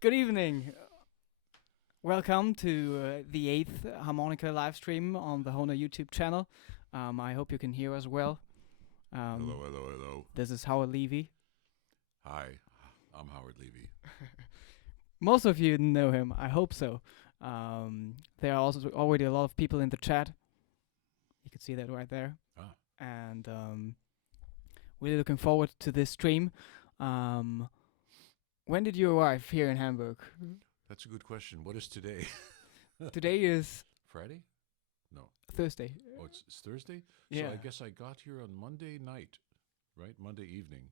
Good evening. Welcome to the 8th Harmonica live stream on the Hohner YouTube channel. I hope you can hear us well. Hello. This is Howard Levy. Hi, I'm Howard Levy. Most of you know him, I hope so. There are also already a lot of people in the chat. You can see that right there. Ah. And really looking forward to this stream. When did you arrive here in Hamburg? That's a good question. What is today? Today is Friday? No. Thursday. Oh, it's Thursday? Yeah. So I guess I got here on Monday night, right? Monday evening.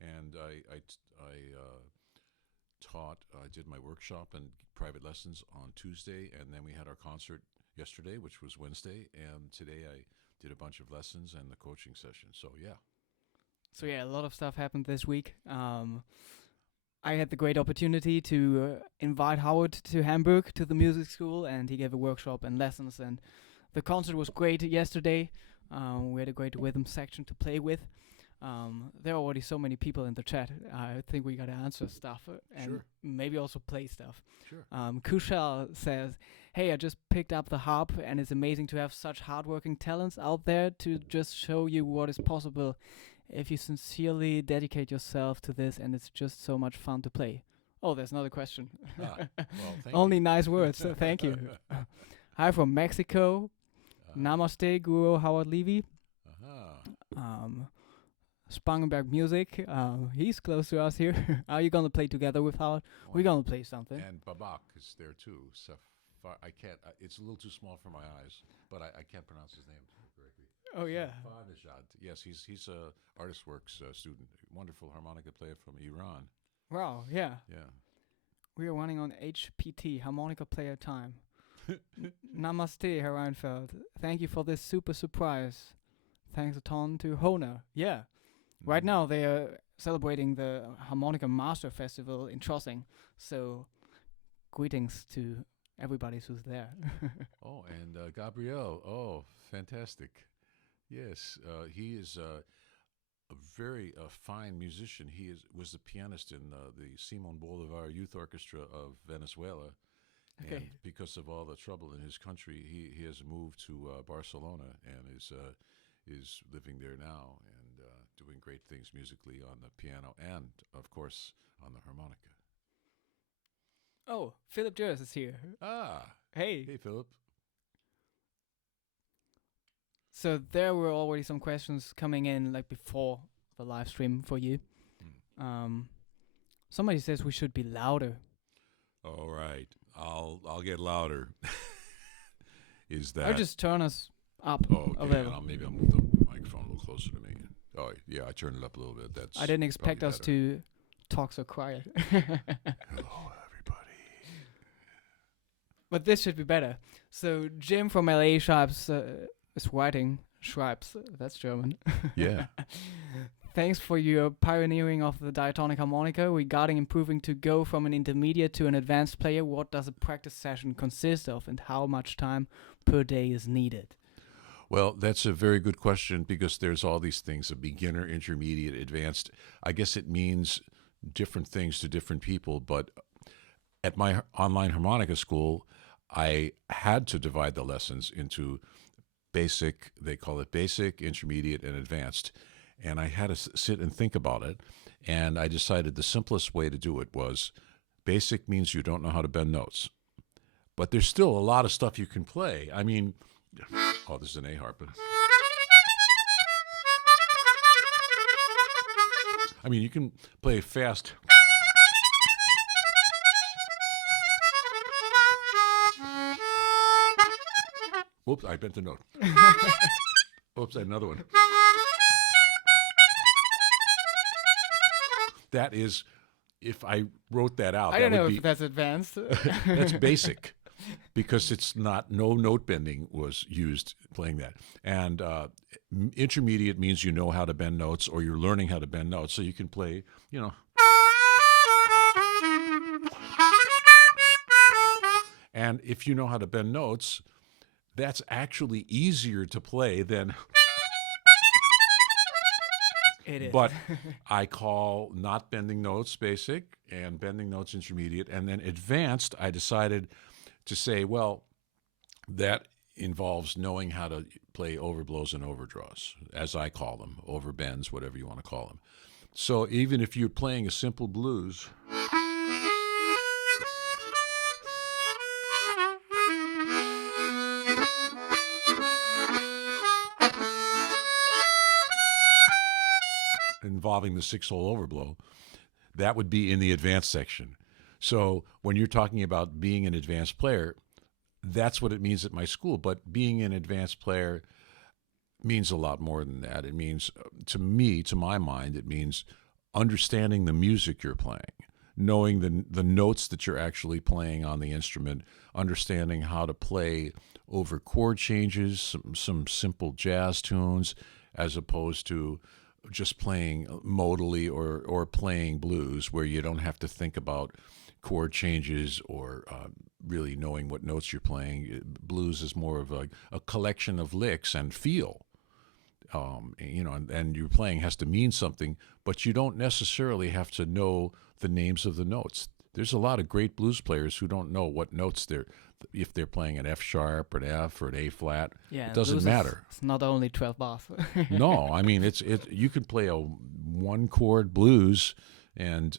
And I taught, I did my workshop and private lessons on Tuesday, and then we had our concert yesterday, which was Wednesday, and today I did a bunch of lessons and the coaching session. So yeah, a lot of stuff happened this week. I had the great opportunity to invite Howard to Hamburg to the music school, and he gave a workshop and lessons, and the concert was great yesterday. We had a great rhythm section to play with. There are already so many people in the chat. I think we gotta answer stuff and Sure. maybe also play stuff. Sure. Kushal says, "Hey, I just picked up the harp, and it's amazing to have such hardworking talents out there to just show you what is possible if you sincerely dedicate yourself to this, and it's just so much fun to play." Oh, there's another question. Well, thank Only you. nice words, so thank you. Hi from Mexico. Namaste, Guru Howard Levy. Spangenberg Music. He's close to us here. Are you gonna play together with Howard? We're gonna play something. And Babak is there too. I can't, it's a little too small for my eyes, but I can't pronounce his name correctly. Oh yeah. Safanejad. Yes, he's a Artist Works student, wonderful harmonica player from Iran. Wow. Yeah. Yeah. We are running on HPT, Harmonica Player Time. Namaste, Herr Reinfeld. Thank you for this super surprise. Thanks a ton to Hohner. Yeah. Right now they are celebrating the Harmonica Master Festival in Trossing. So greetings to everybody who's there. Oh, and Gabriel. Oh, fantastic. Yes, he is a very fine musician. He was the pianist in the Simon Bolivar Youth Orchestra of Venezuela. Okay. And because of all the trouble in his country, he has moved to Barcelona and is living there now and doing great things musically on the piano and, of course, on the harmonica. Oh, Philip Jers is here. Hey. Hey, Philip. So there were already some questions coming in like before the live stream for you. Somebody says we should be louder. All right, I'll get louder. Is that? Or just turn us up Oh, a okay. little. Maybe I'll move the microphone a little closer to me. Oh, yeah, I turned it up a little bit. That's. I didn't expect probably us better. to talk so quiet. Hello, everybody. But this should be better. So Jim from LA Schreips is writing. Schreips, that's German. Yeah. Thanks for your pioneering of the diatonic harmonica. Regarding improving to go from an intermediate to an advanced player, what does a practice session consist of and how much time per day is needed? Well, that's a very good question because there's all these things, a beginner, intermediate, advanced. I guess it means different things to different people, but at my online harmonica school, I had to divide the lessons into basic, they call it basic, intermediate, and advanced. And I had to sit and think about it. And I decided the simplest way to do it was basic means you don't know how to bend notes. But there's still a lot of stuff you can play. I mean, oh, this is an A harp. I mean, you can play fast. Whoops, I bent the note. Oops, I had another one. That is, if I wrote that out, I that don't know would if be, that's advanced. that's basic, because it's not, no note bending was used playing that. And intermediate means you know how to bend notes, or you're learning how to bend notes, so you can play, you know. And if you know how to bend notes, that's actually easier to play than It is. But I call not bending notes basic and bending notes intermediate. And then advanced, I decided to say, well, that involves knowing how to play overblows and overdraws, as I call them, overbends, whatever you want to call them. So even if you're playing a simple blues, involving the 6-hole overblow, that would be in the advanced section. So when you're talking about being an advanced player, that's what it means at my school. But being an advanced player means a lot more than that. It means, to me, to my mind, it means understanding the music you're playing, knowing the notes that you're actually playing on the instrument, understanding how to play over chord changes, some simple jazz tunes, as opposed to just playing modally or playing blues, where you don't have to think about chord changes or really knowing what notes you're playing. Blues is more of a collection of licks and feel. And your playing has to mean something, but you don't necessarily have to know the names of the notes. There's a lot of great blues players who don't know what notes if they're playing an F sharp or an F or an A flat. Yeah, it doesn't matter. It's not only 12 bars. No, I mean you can play a one chord blues and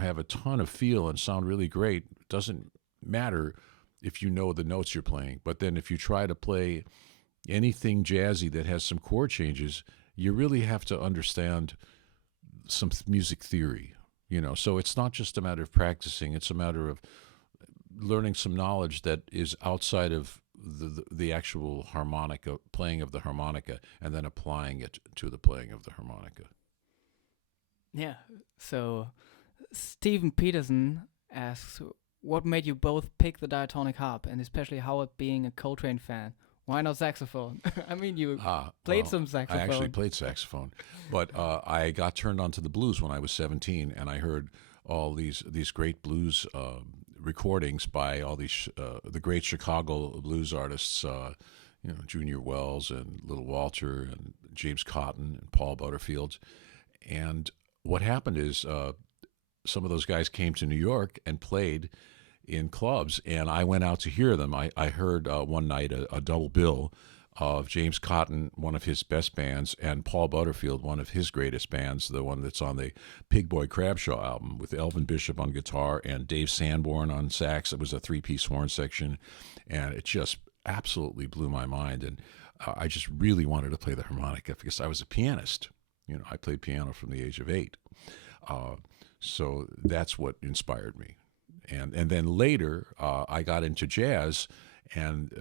have a ton of feel and sound really great. It doesn't matter if you know the notes you're playing. But then if you try to play anything jazzy that has some chord changes, you really have to understand some music theory. So it's not just a matter of practicing, it's a matter of learning some knowledge that is outside of the actual harmonica, playing of the harmonica, and then applying it to the playing of the harmonica. Yeah. So Stephen Peterson asks, what made you both pick the diatonic harp, and especially Howard being a Coltrane fan? Why not saxophone? I mean, you played some saxophone. I actually played saxophone, but I got turned on to the blues when I was 17, and I heard all these great blues recordings by all these the great Chicago blues artists, Junior Wells and Little Walter and James Cotton and Paul Butterfield. And what happened is some of those guys came to New York and played in clubs, and I went out to hear them. I heard one night a double bill of James Cotton, one of his best bands, and Paul Butterfield, one of his greatest bands, the one that's on the Pig Boy Crabshaw album, with Elvin Bishop on guitar and Dave Sanborn on sax. It was a 3-piece horn section, and it just absolutely blew my mind. And I just really wanted to play the harmonica because I was a pianist. I played piano from the age of 8. So that's what inspired me. And then later, I got into jazz and,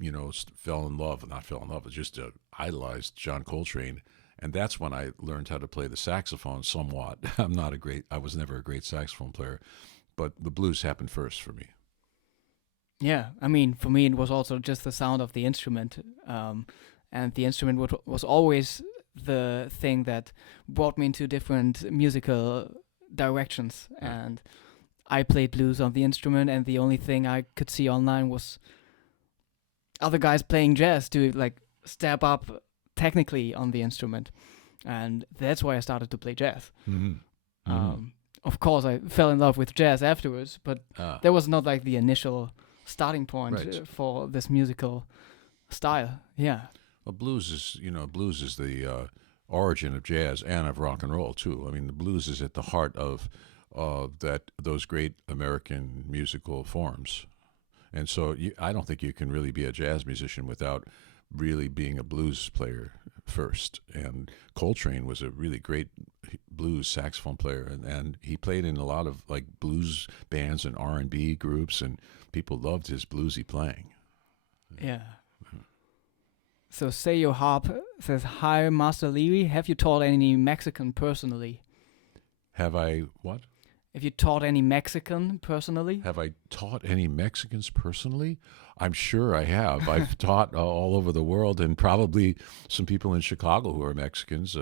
not fell in love, but just idolized John Coltrane. And that's when I learned how to play the saxophone somewhat. I was never a great saxophone player, but the blues happened first for me. Yeah, I mean, for me, it was also just the sound of the instrument. And the instrument was always the thing that brought me into different musical directions. Yeah. And I played blues on the instrument, and the only thing I could see online was other guys playing jazz to step up technically on the instrument, and that's why I started to play jazz. Mm-hmm. Of course, I fell in love with jazz afterwards, but that was not the initial starting point for this musical style. Yeah. Well, blues is the origin of jazz and of rock and roll too. I mean, the blues is at the heart of those great American musical forms. And so I don't think you can really be a jazz musician without really being a blues player first. And Coltrane was a really great blues saxophone player, and he played in a lot of blues bands and R&B groups, and people loved his bluesy playing. Yeah. So Say Your Harp says, hi, Master Levy, have you taught any Mexican personally? Have I what? Have you taught any Mexican personally? Have I taught any Mexicans personally? I'm sure I have. I've taught all over the world, and probably some people in Chicago who are Mexicans.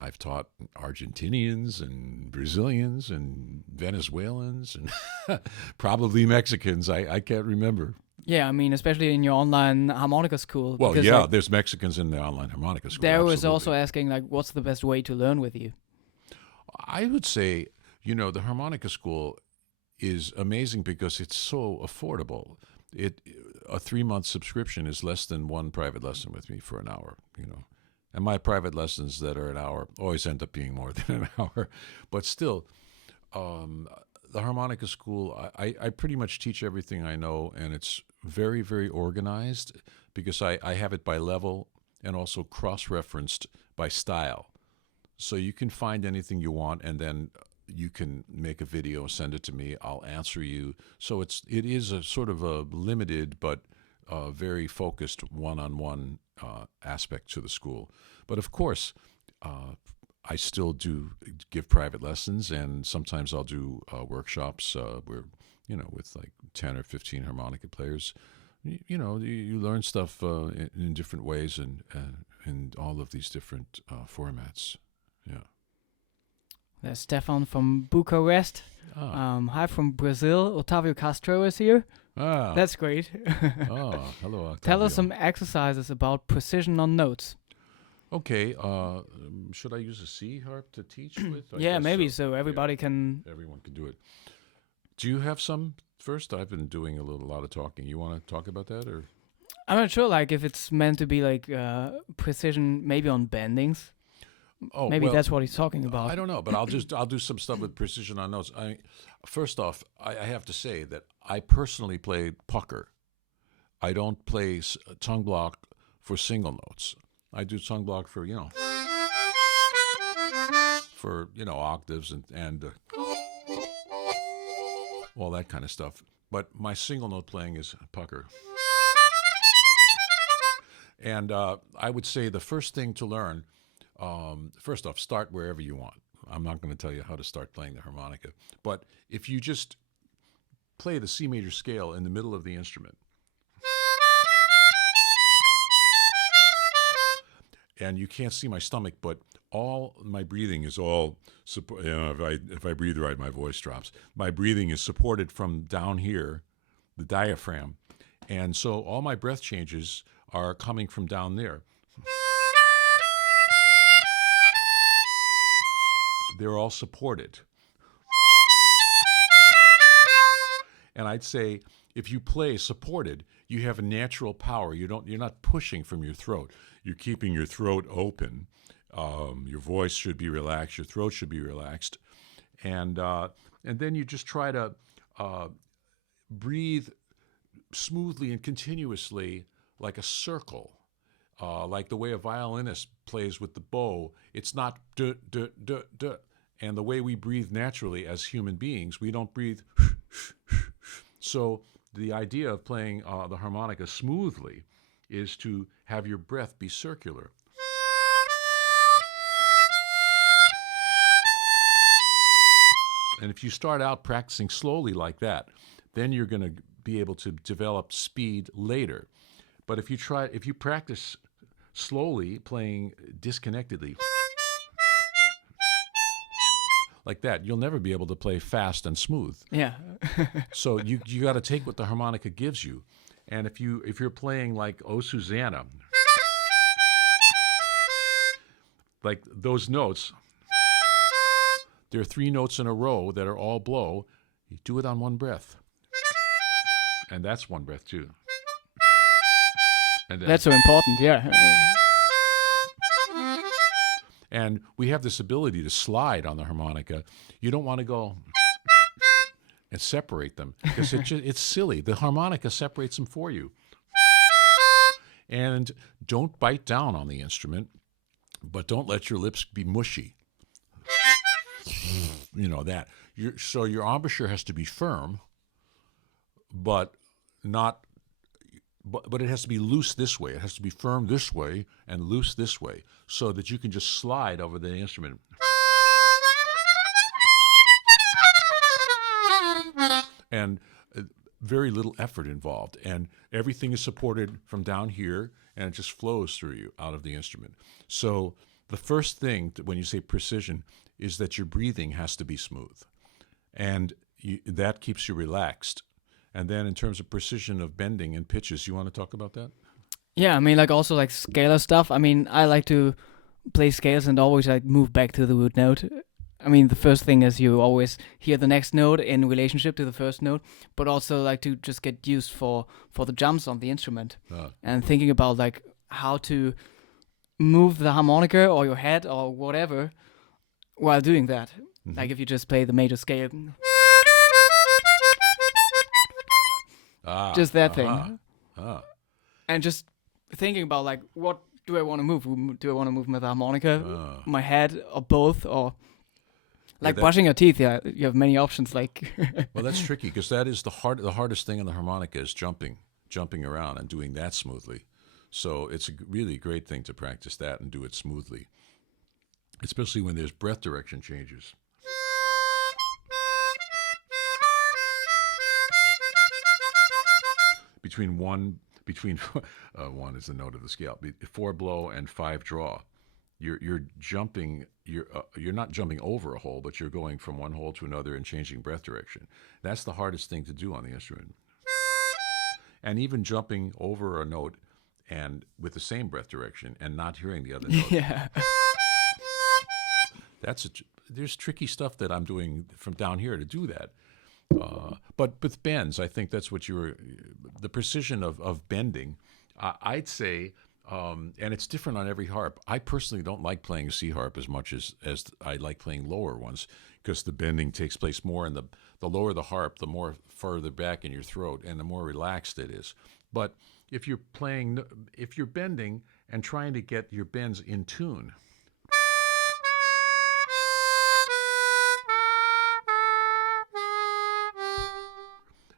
I've taught Argentinians and Brazilians and Venezuelans and probably Mexicans. I can't remember. Yeah, I mean, especially in your online harmonica school. Well, because, yeah, like, there's Mexicans in the online harmonica school. there was absolutely. also asking, like, what's the best way to learn with you? I would say, the harmonica school is amazing because it's so affordable. A 3-month subscription is less than one private lesson with me for an hour, And my private lessons that are an hour always end up being more than an hour. But still, the harmonica school, I pretty much teach everything I know, and it's very, very organized because I have it by level and also cross-referenced by style. So you can find anything you want, and then you can make a video, send it to me. I'll answer you. So it is a sort of a limited but very focused one-on-one aspect to the school. But of course, I still do give private lessons, and sometimes I'll do workshops where with like 10 or 15 harmonica players. You learn stuff in different ways and in all of these different formats. Yeah. There's Stefan from Bucharest. Hi from Brazil. Otavio Castro is here. That's great. Hello, Octavio. Tell us some exercises about precision on notes. Okay. Should I use a C harp to teach with? I Yeah, guess maybe so. Everybody can. Everyone can do it. Do you have some first? I've been doing a lot of talking. You want to talk about that, or? I'm not sure, like, if it's meant to be like precision, maybe on bendings. Oh, maybe well, that's what he's talking about. I don't know, but I'll do some stuff with precision on notes. First off, I have to say that I personally play pucker. I don't play tongue block for single notes. I do tongue block for octaves and all that kind of stuff. But my single note playing is pucker. And I would say the first thing to learn. First off, start wherever you want. I'm not going to tell you how to start playing the harmonica. But if you just play the C major scale in the middle of the instrument, and you can't see my stomach, but all my breathing is all, if I breathe right, my voice drops. My breathing is supported from down here, the diaphragm. And so all my breath changes are coming from down there. They're all supported. And I'd say if you play supported, you have a natural power. You're not pushing from your throat. You're keeping your throat open. Your voice should be relaxed. Your throat should be relaxed. And then you just try to breathe smoothly and continuously like a circle. Like the way a violinist plays with the bow, it's not duh, duh, duh, duh. And the way we breathe naturally as human beings, we don't breathe. So the idea of playing the harmonica smoothly is to have your breath be circular. And if you start out practicing slowly like that, then you're going to be able to develop speed later. But if you practice slowly, playing disconnectedly, like that, you'll never be able to play fast and smooth. Yeah. So you got to take what the harmonica gives you, and if you're playing like "Oh Susanna," like those notes, there are 3 notes in a row that are all blow. You do it on one breath, and that's one breath too. And that's so important. Yeah. And we have this ability to slide on the harmonica. You don't want to go and separate them because it's silly. The harmonica separates them for you. And don't bite down on the instrument, but don't let your lips be mushy. That. So your embouchure has to be firm, but it has to be loose this way. It has to be firm this way and loose this way so that you can just slide over the instrument. And very little effort involved. And everything is supported from down here, and it just flows through you out of the instrument. So the first thing when you say precision is that your breathing has to be smooth. And that keeps you relaxed. And then in terms of precision of bending and pitches, you want to talk about that? Yeah, I mean, like also like scalar stuff. I mean, I like to play scales and always like move back to the root note. I mean, the first thing is you always hear the next note in relationship to the first note, but also like to just get used for the jumps on the instrument and thinking about like how to move the harmonica or your head or whatever while doing that. Mm-hmm. Like if you just play the major scale, just that thing, and just thinking about like what do I want to move? Do I want to move my harmonica, my head, or both, or like brushing your teeth? Yeah, you have many options. Like, well, that's tricky because that is the hardest thing in the harmonica is jumping around and doing that smoothly. So it's a really great thing to practice that and do it smoothly, especially when there's breath direction changes. Between one is the note of the scale. 4 blow and 5 draw. You're jumping. You're not jumping over a hole, but you're going from one hole to another and changing breath direction. That's the hardest thing to do on the instrument. And even jumping over a note and with the same breath direction and not hearing the other note. Yeah. There's tricky stuff that I'm doing from down here to do that. But with bends, I think that's what the precision of bending, I'd say, and it's different on every harp. I personally don't like playing a C harp as much as I like playing lower ones because the bending takes place more in the lower the harp, the more further back in your throat and the more relaxed it is. But if you're bending and trying to get your bends in tune,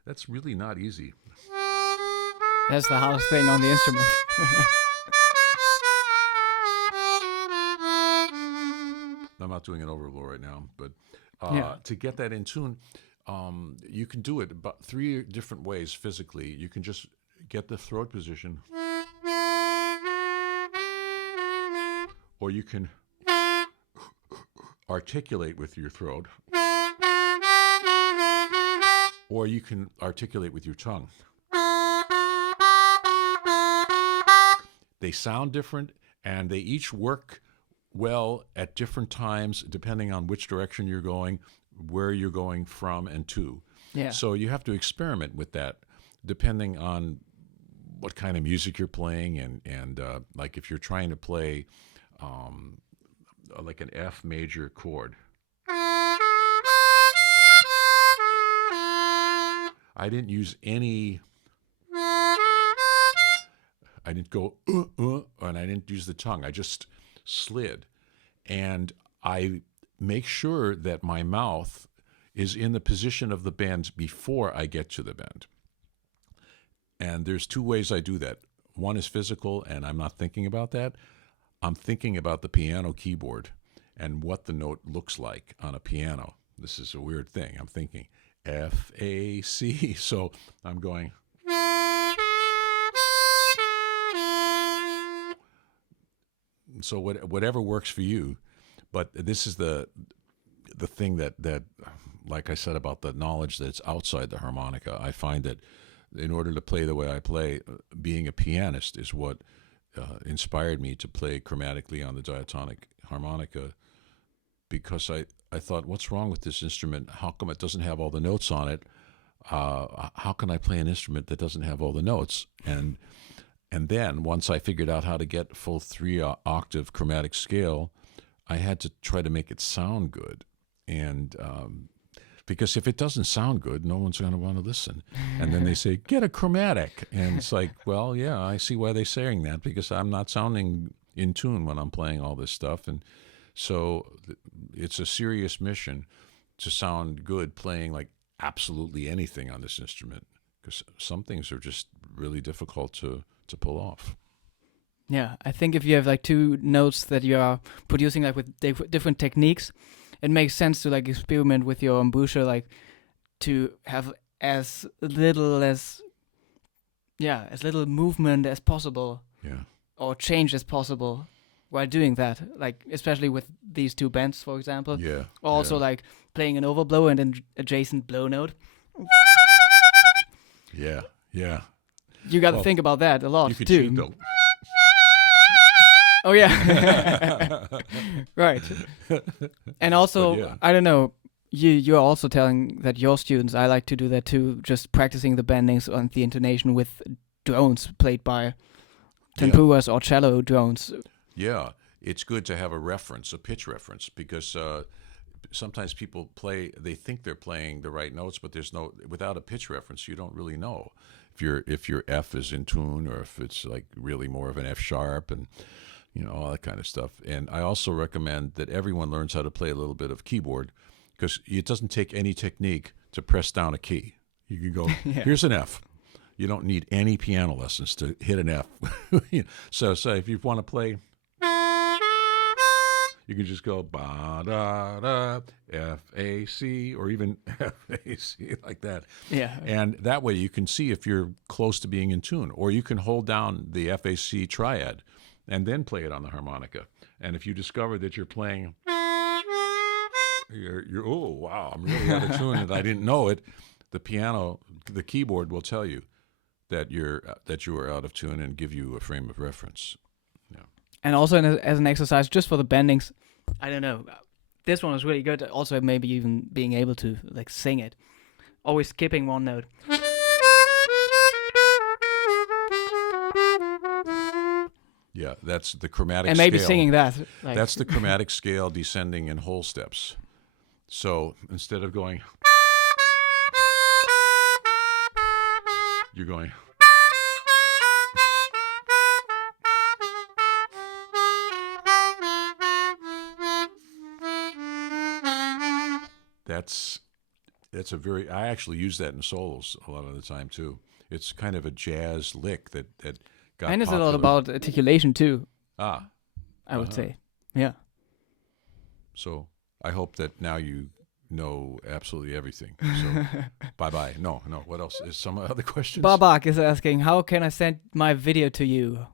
that's really not easy. That's the hardest thing on the instrument. I'm not doing an overblow right now, but to get that in tune, you can do it about 3 different ways physically. You can just get the throat position, or you can articulate with your throat, or you can articulate with your tongue. They sound different, and they each work well at different times, depending on which direction you're going, where you're going from and to. Yeah. So you have to experiment with that, depending on what kind of music you're playing, and like if you're trying to play like an F major chord. I didn't use any. I didn't go and I didn't use the tongue. I just slid, and I make sure that my mouth is in the position of the bend before I get to the bend. And there's 2 ways I do that. One is physical, and I'm not thinking about that. I'm thinking about the piano keyboard and what the note looks like on a piano. This is a weird thing. I'm thinking F, A, C. So I'm going. So whatever works for you. But this is the thing that, like I said about the knowledge that's outside the harmonica. I find that in order to play the way I play, being a pianist is what inspired me to play chromatically on the diatonic harmonica, because I thought, what's wrong with this instrument? How come it doesn't have all the notes on it? How can I play an instrument that doesn't have all the notes? And then once I figured out how to get full 3-octave chromatic scale, I had to try to make it sound good. And because if it doesn't sound good, no one's going to want to listen. And then they say, get a chromatic. And it's like, well, yeah, I see why they're saying that, because I'm not sounding in tune when I'm playing all this stuff. And so it's a serious mission to sound good playing like absolutely anything on this instrument, because some things are just really difficult to pull off. Yeah, I think if you have like 2 notes that you are producing like with different techniques, it makes sense to like experiment with your embouchure, like to have as little movement as possible, or change as possible while doing that. Like especially with these 2 bends, for example. Yeah. Also like playing an overblow and an adjacent blow note. Yeah, yeah. You got to think about that a lot You could too. cheat though. Oh yeah, right. And also, But yeah. I don't know. You're also telling that your students. I like to do that too. Just practicing the bendings and the intonation with drones played by tempuras or cello drones. Yeah, it's good to have a reference, a pitch reference, because sometimes people they think they're playing the right notes, but without a pitch reference, you don't really know if your F is in tune or if it's like really more of an F sharp and all that kind of stuff. And I also recommend that everyone learns how to play a little bit of keyboard, because it doesn't take any technique to press down a key. You can go, here's an F. You don't need any piano lessons to hit an F. So if you want to play, you can just go ba da da F A C or even F A C like that. Yeah. And that way you can see if you're close to being in tune, or you can hold down the F A C triad and then play it on the harmonica. And if you discover that you're playing, you're oh wow, I'm really out of tune and I didn't know it. The keyboard will tell you that you are out of tune and give you a frame of reference. Yeah. And also as an exercise, just for the bendings, I don't know. This one is really good. Also, maybe even being able to like sing it, always skipping one note. Yeah, that's the chromatic and scale. maybe singing that. Like. That's the chromatic scale descending in whole steps. So instead of going, you're going. That's a very. I actually use that in solos a lot of the time too. It's kind of a jazz lick that got. And it's popular. a lot about articulation too. I would say, yeah. So I hope that now you know absolutely everything. So bye. No. What else? Is some other questions? Babak is asking, how can I send my video to you?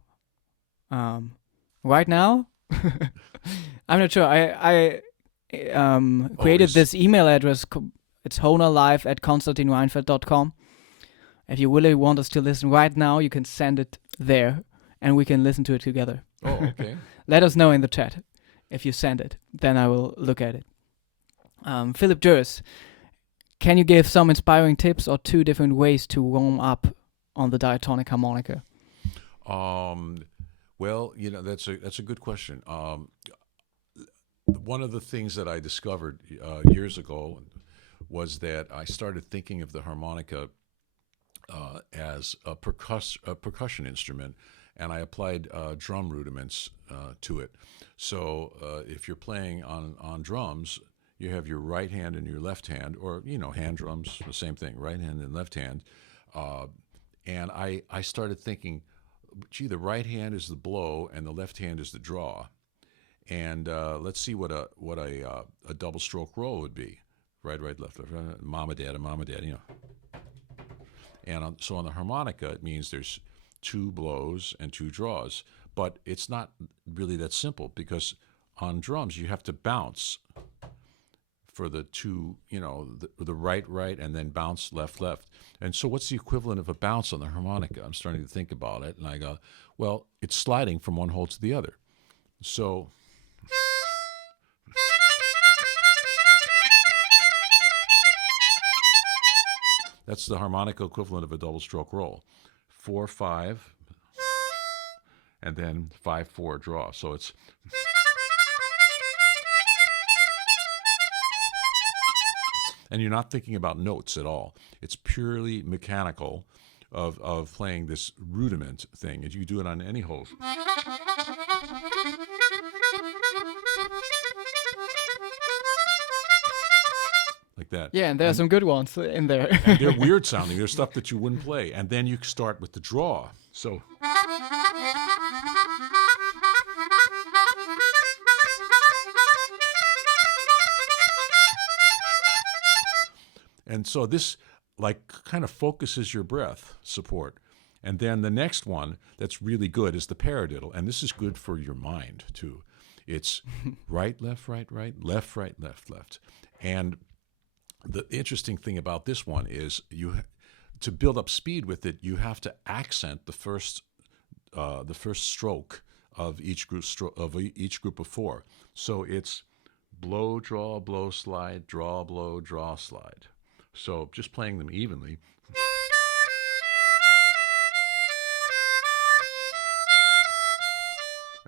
Right now? I'm not sure. I created this email address. It's hohnerlive@konstantinreinfeld.com. If you really want us to listen right now, you can send it there, and we can listen to it together. Oh, okay. Let us know in the chat if you send it. Then I will look at it. Philip Durs, can you give some inspiring tips or 2 different ways to warm up on the diatonic harmonica? Well, that's a good question. One of the things that I discovered years ago was that I started thinking of the harmonica as a percussion instrument, and I applied drum rudiments to it. So if you're playing on drums, you have your right hand and your left hand, or hand drums, the same thing, right hand and left hand. And I started thinking, gee, the right hand is the blow and the left hand is the draw. And let's see what a double stroke roll would be. Right, left, mama, dad, And so on the harmonica, it means there's 2 blows and 2 draws. But it's not really that simple, because on drums you have to bounce for the 2, the right, and then bounce left. And so what's the equivalent of a bounce on the harmonica? I'm starting to think about it, and I go, well, it's sliding from one hole to the other. So that's the harmonica equivalent of a double stroke roll. 4-5, and then 5-4 draw. So it's. And you're not thinking about notes at all. It's purely mechanical of playing this rudiment thing. And you do it on any hole. Like that. Yeah, and there are some good ones in there. And they're weird sounding. There's stuff that you wouldn't play. And then you start with the draw. So. And so this kind of focuses your breath support. And then the next one that's really good is the paradiddle. And this is good for your mind too. It's right, left, right, left, left. And the interesting thing about this one is to build up speed with it, you have to accent the first stroke of each group of four. So it's blow, draw, slide, draw, blow, draw, slide. So just playing them evenly.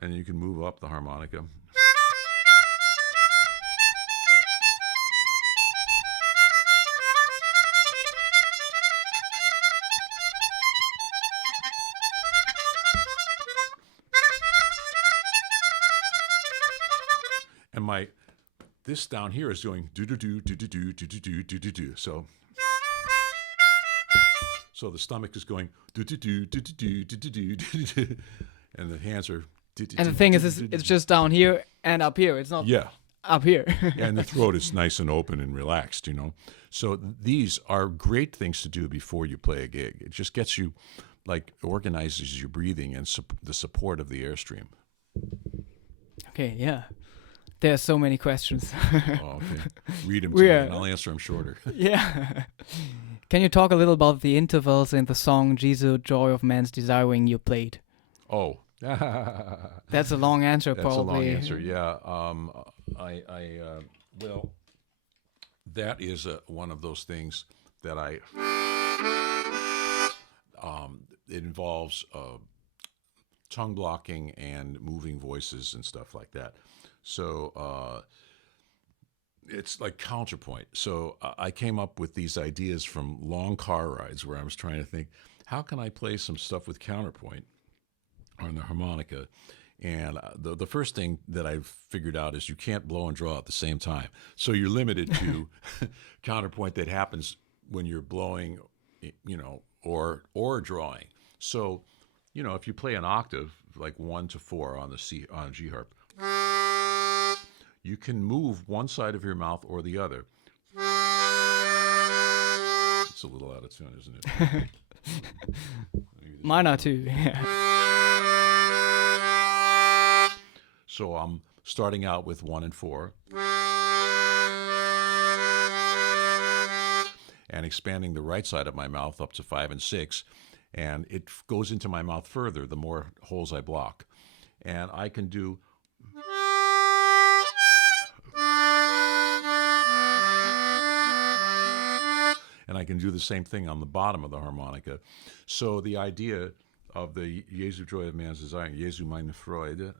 And you can move up the harmonica. And this down here is going do do do do do do do do do do do. So the stomach is going do do do do do do do do do, and the hands are. And the thing is, it's just down here and up here. It's not up here. And the throat is nice and open and relaxed, So these are great things to do before you play a gig. It just gets you, organizes your breathing and the support of the airstream. Okay, yeah. There's so many questions. Oh, okay. Read them to me and I'll answer them shorter. Yeah. Can you talk a little about the intervals in the song "Jesus, Joy of Man's Desiring" you played? Oh. That's a long answer, probably. That's a long answer, yeah. Well, that is one of those things that it involves tongue blocking and moving voices and stuff like that. So it's like counterpoint. So I came up with these ideas from long car rides where I was trying to think, how can I play some stuff with counterpoint on the harmonica? And the first thing that I've figured out is you can't blow and draw at the same time. So you're limited to counterpoint that happens when you're blowing, or drawing. So, if you play an octave, like 1 to 4 on on G harp, you can move one side of your mouth or the other. It's a little out of tune, isn't it? Mine are too. So I'm starting out with 1 and 4 and expanding the right side of my mouth up to 5 and 6, and it goes into my mouth further the more holes I block. And I can do the same thing on the bottom of the harmonica. So the idea of the Jesu, Joy of Man's Desire, Jesu, meine Freude,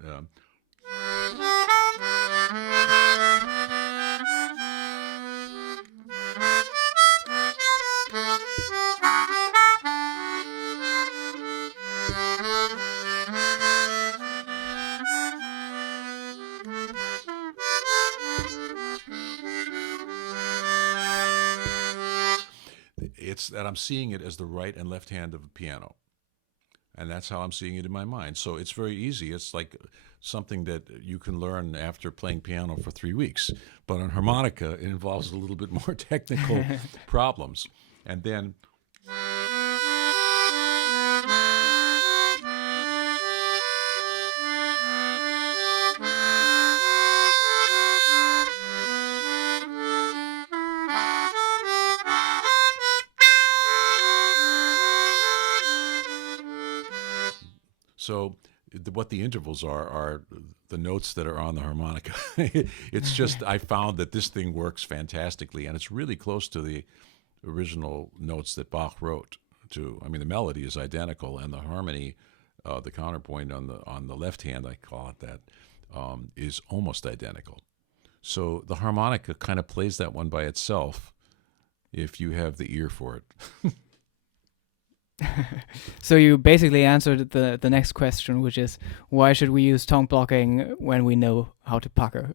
it's that I'm seeing it as the right and left hand of a piano. And that's how I'm seeing it in my mind. So it's very easy. It's like something that you can learn after playing piano for 3 weeks. But on harmonica, it involves a little bit more technical problems. And then so what the intervals are the notes that are on the harmonica. It's just, I found that this thing works fantastically, and it's really close to the original notes that Bach wrote too. I mean, the melody is identical, and the harmony, the counterpoint on the left hand, I call it that, is almost identical. So the harmonica kind of plays that one by itself if you have the ear for it. So you basically answered the next question, which is, why should we use tongue blocking when we know how to pucker?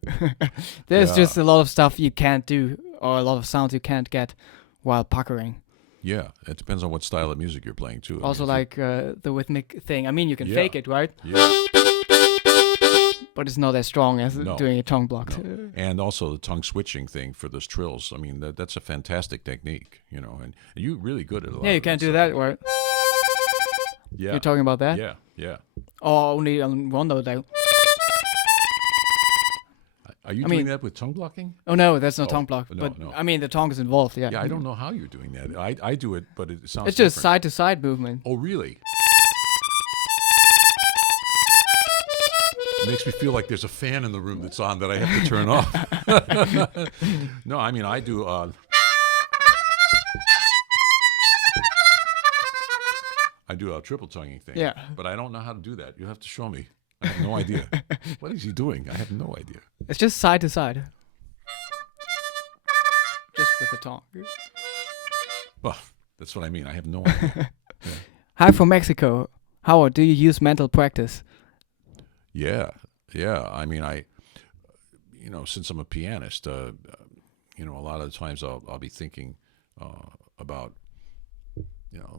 There's just a lot of stuff you can't do, or a lot of sounds you can't get while puckering. Yeah, it depends on what style of music you're playing too. Also, the rhythmic thing. I mean, you can fake it, right? Yeah. But it's not as strong as doing a tongue block. No. And also the tongue switching thing for those trills. I mean, that's a fantastic technique, and you're really good at it. Yeah, you can't do that, right? Yeah. You're talking about that? Yeah. Or only on one note, like. Are you I doing mean- that with tongue blocking? Oh no, that's not Oh, tongue block. no, but no. I mean, the tongue is involved. Yeah. Yeah, I don't know how you're doing that. I do it, but it sounds It's just different. side to side movement. Oh, really? It makes me feel like there's a fan in the room that's on that I have to turn off. No, I mean, I do... I do a triple tonguing thing. Yeah. But I don't know how to do that. You have to show me. I have no idea. What is he doing? I have no idea. It's just side to side. Just with the tongue. Well, that's what I mean. I have no idea. Hi from Mexico. Howard, do you use mental practice? Yeah. I mean, since I'm a pianist, a lot of the times I'll be thinking about,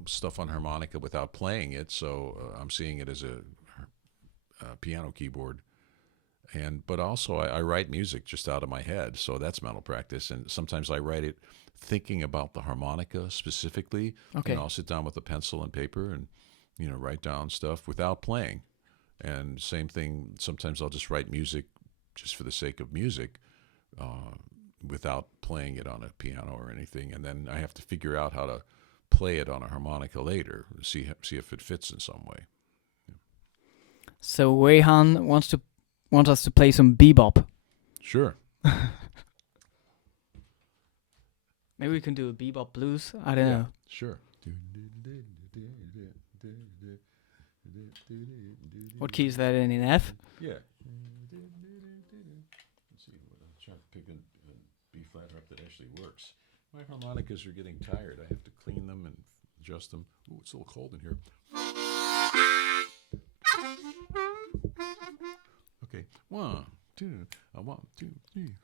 stuff on harmonica without playing it. So I'm seeing it as a piano keyboard. But also I write music just out of my head. So that's mental practice. And sometimes I write it thinking about the harmonica specifically. Okay. And I'll sit down with a pencil and paper and, write down stuff without playing. And same thing, sometimes I'll just write music just for the sake of music without playing it on a piano or anything. And then I have to figure out how to play it on a harmonica later, see if it fits in some way. So Wayhan wants us to play some bebop. Sure. Maybe we can do a bebop blues. I don't know. Sure. What key is that in F? Yeah. Let's see. I'm trying to pick a B flat harp that actually works. My harmonicas are getting tired. I have to clean them and adjust them. Ooh, it's a little cold in here. Okay. 1, 2, 1, 2, 3.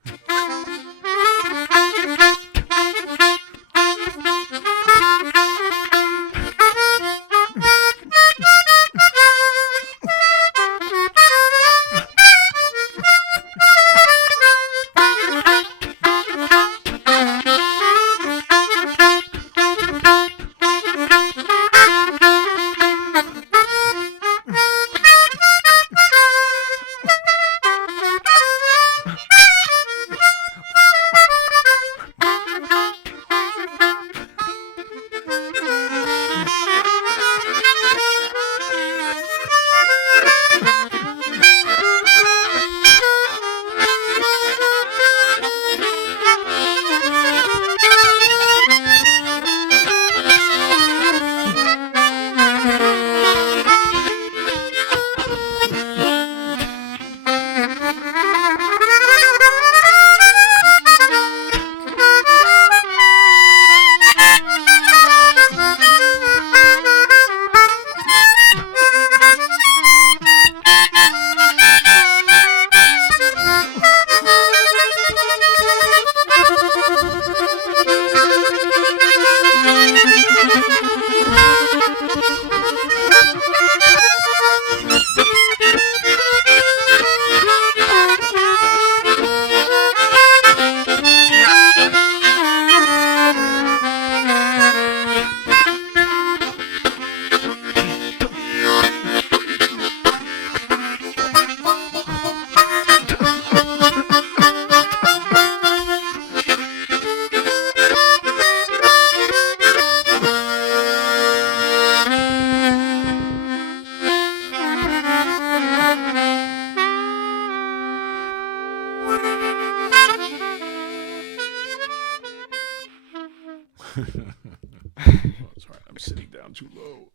Sorry, I'm sitting down too low.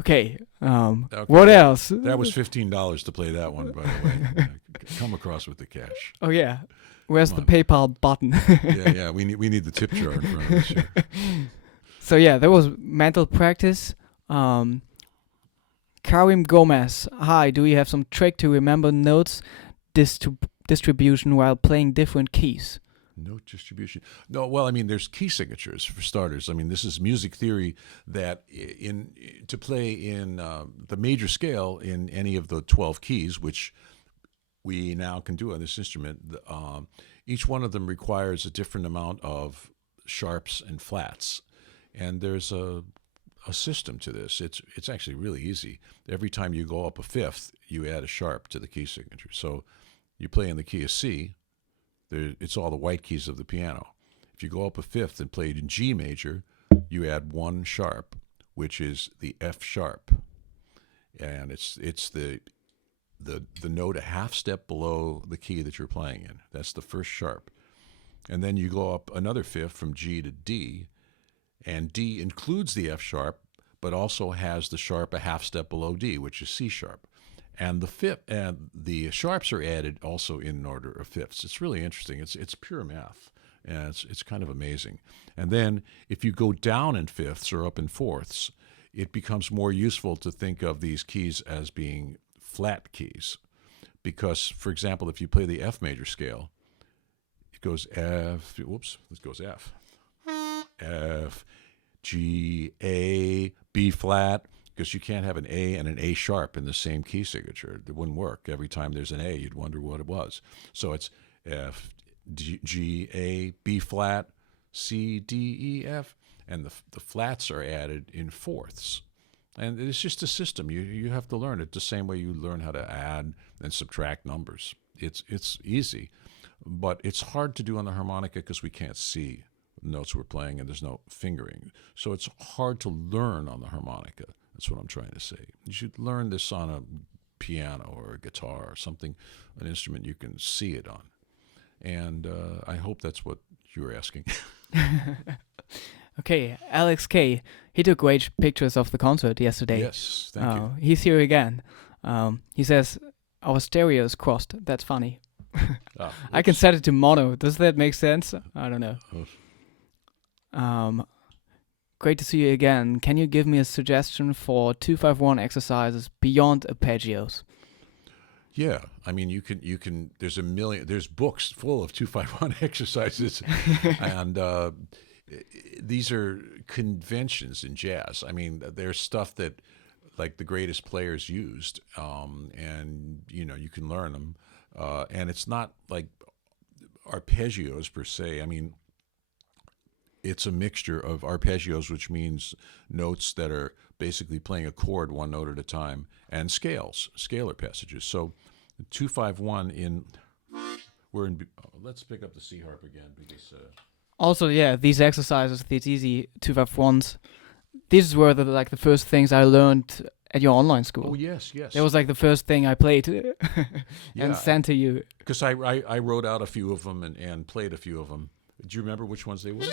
Okay. Okay. What else? That was $15 to play that one, by the way. Come across with the cash. Oh yeah. Where's Come the PayPal button? Yeah. We need the tip jar in front of us here. So yeah, that was mental practice. Karim Gomez. Hi, do you have some trick to remember notes distribution while playing different keys? Note distribution. No, well, I mean, there's key signatures for starters. I mean, this is music theory that to play in the major scale in any of the 12 keys, which we now can do on this instrument. Each one of them requires a different amount of sharps and flats, and there's a system to this. It's actually really easy. Every time you go up a fifth, you add a sharp to the key signature. So you play in the key of C, it's all the white keys of the piano. If you go up a fifth and play in G major, you add 1 sharp, which is the F sharp, and it's the note a half step below the key that you're playing in. That's the first sharp. And then you go up another fifth from G to D, and D includes the F sharp, but also has the sharp a half step below D, which is C sharp. And the sharps are added also in order of fifths. It's really interesting. It's pure math, and it's kind of amazing. And then if you go down in fifths or up in fourths, it becomes more useful to think of these keys as being flat keys, because, for example, if you play the F major scale, it goes F. Whoops, this goes F, F, G, A, B flat. Because you can't have an A and an A sharp in the same key signature. It wouldn't work. Every time there's an A, you'd wonder what it was. So it's F, G, A, B flat, C, D, E, F, and the flats are added in fourths. And it's just a system. You have to learn it the same way you learn how to add and subtract numbers. It's easy, but it's hard to do on the harmonica because we can't see the notes we're playing and there's no fingering. So it's hard to learn on the harmonica. That's what I'm trying to say. You should learn this on a piano or a guitar or something, an instrument you can see it on. And I hope that's what you were asking. Okay, Alex K. He took great pictures of the concert yesterday. Yes, thank you. He's here again. He says, our stereo is crossed. That's funny. I can set it to mono. Does that make sense? I don't know. Great to see you again. Can you give me a suggestion for 251 exercises beyond arpeggios? Yeah, I mean, you can. There's books full of 251 exercises, and these are conventions in jazz. I mean, there's stuff that like the greatest players used, and you can learn them, and it's not like arpeggios per se. I mean, it's a mixture of arpeggios, which means notes that are basically playing a chord one note at a time, and scalar passages. So 251 let's pick up the C harp again because also, yeah, these exercises, these easy 251s, these were the first things I learned at your online school. Oh yes. That was like the first thing I played and sent to you. Because I wrote out a few of them and played a few of them. Do you remember which ones they were?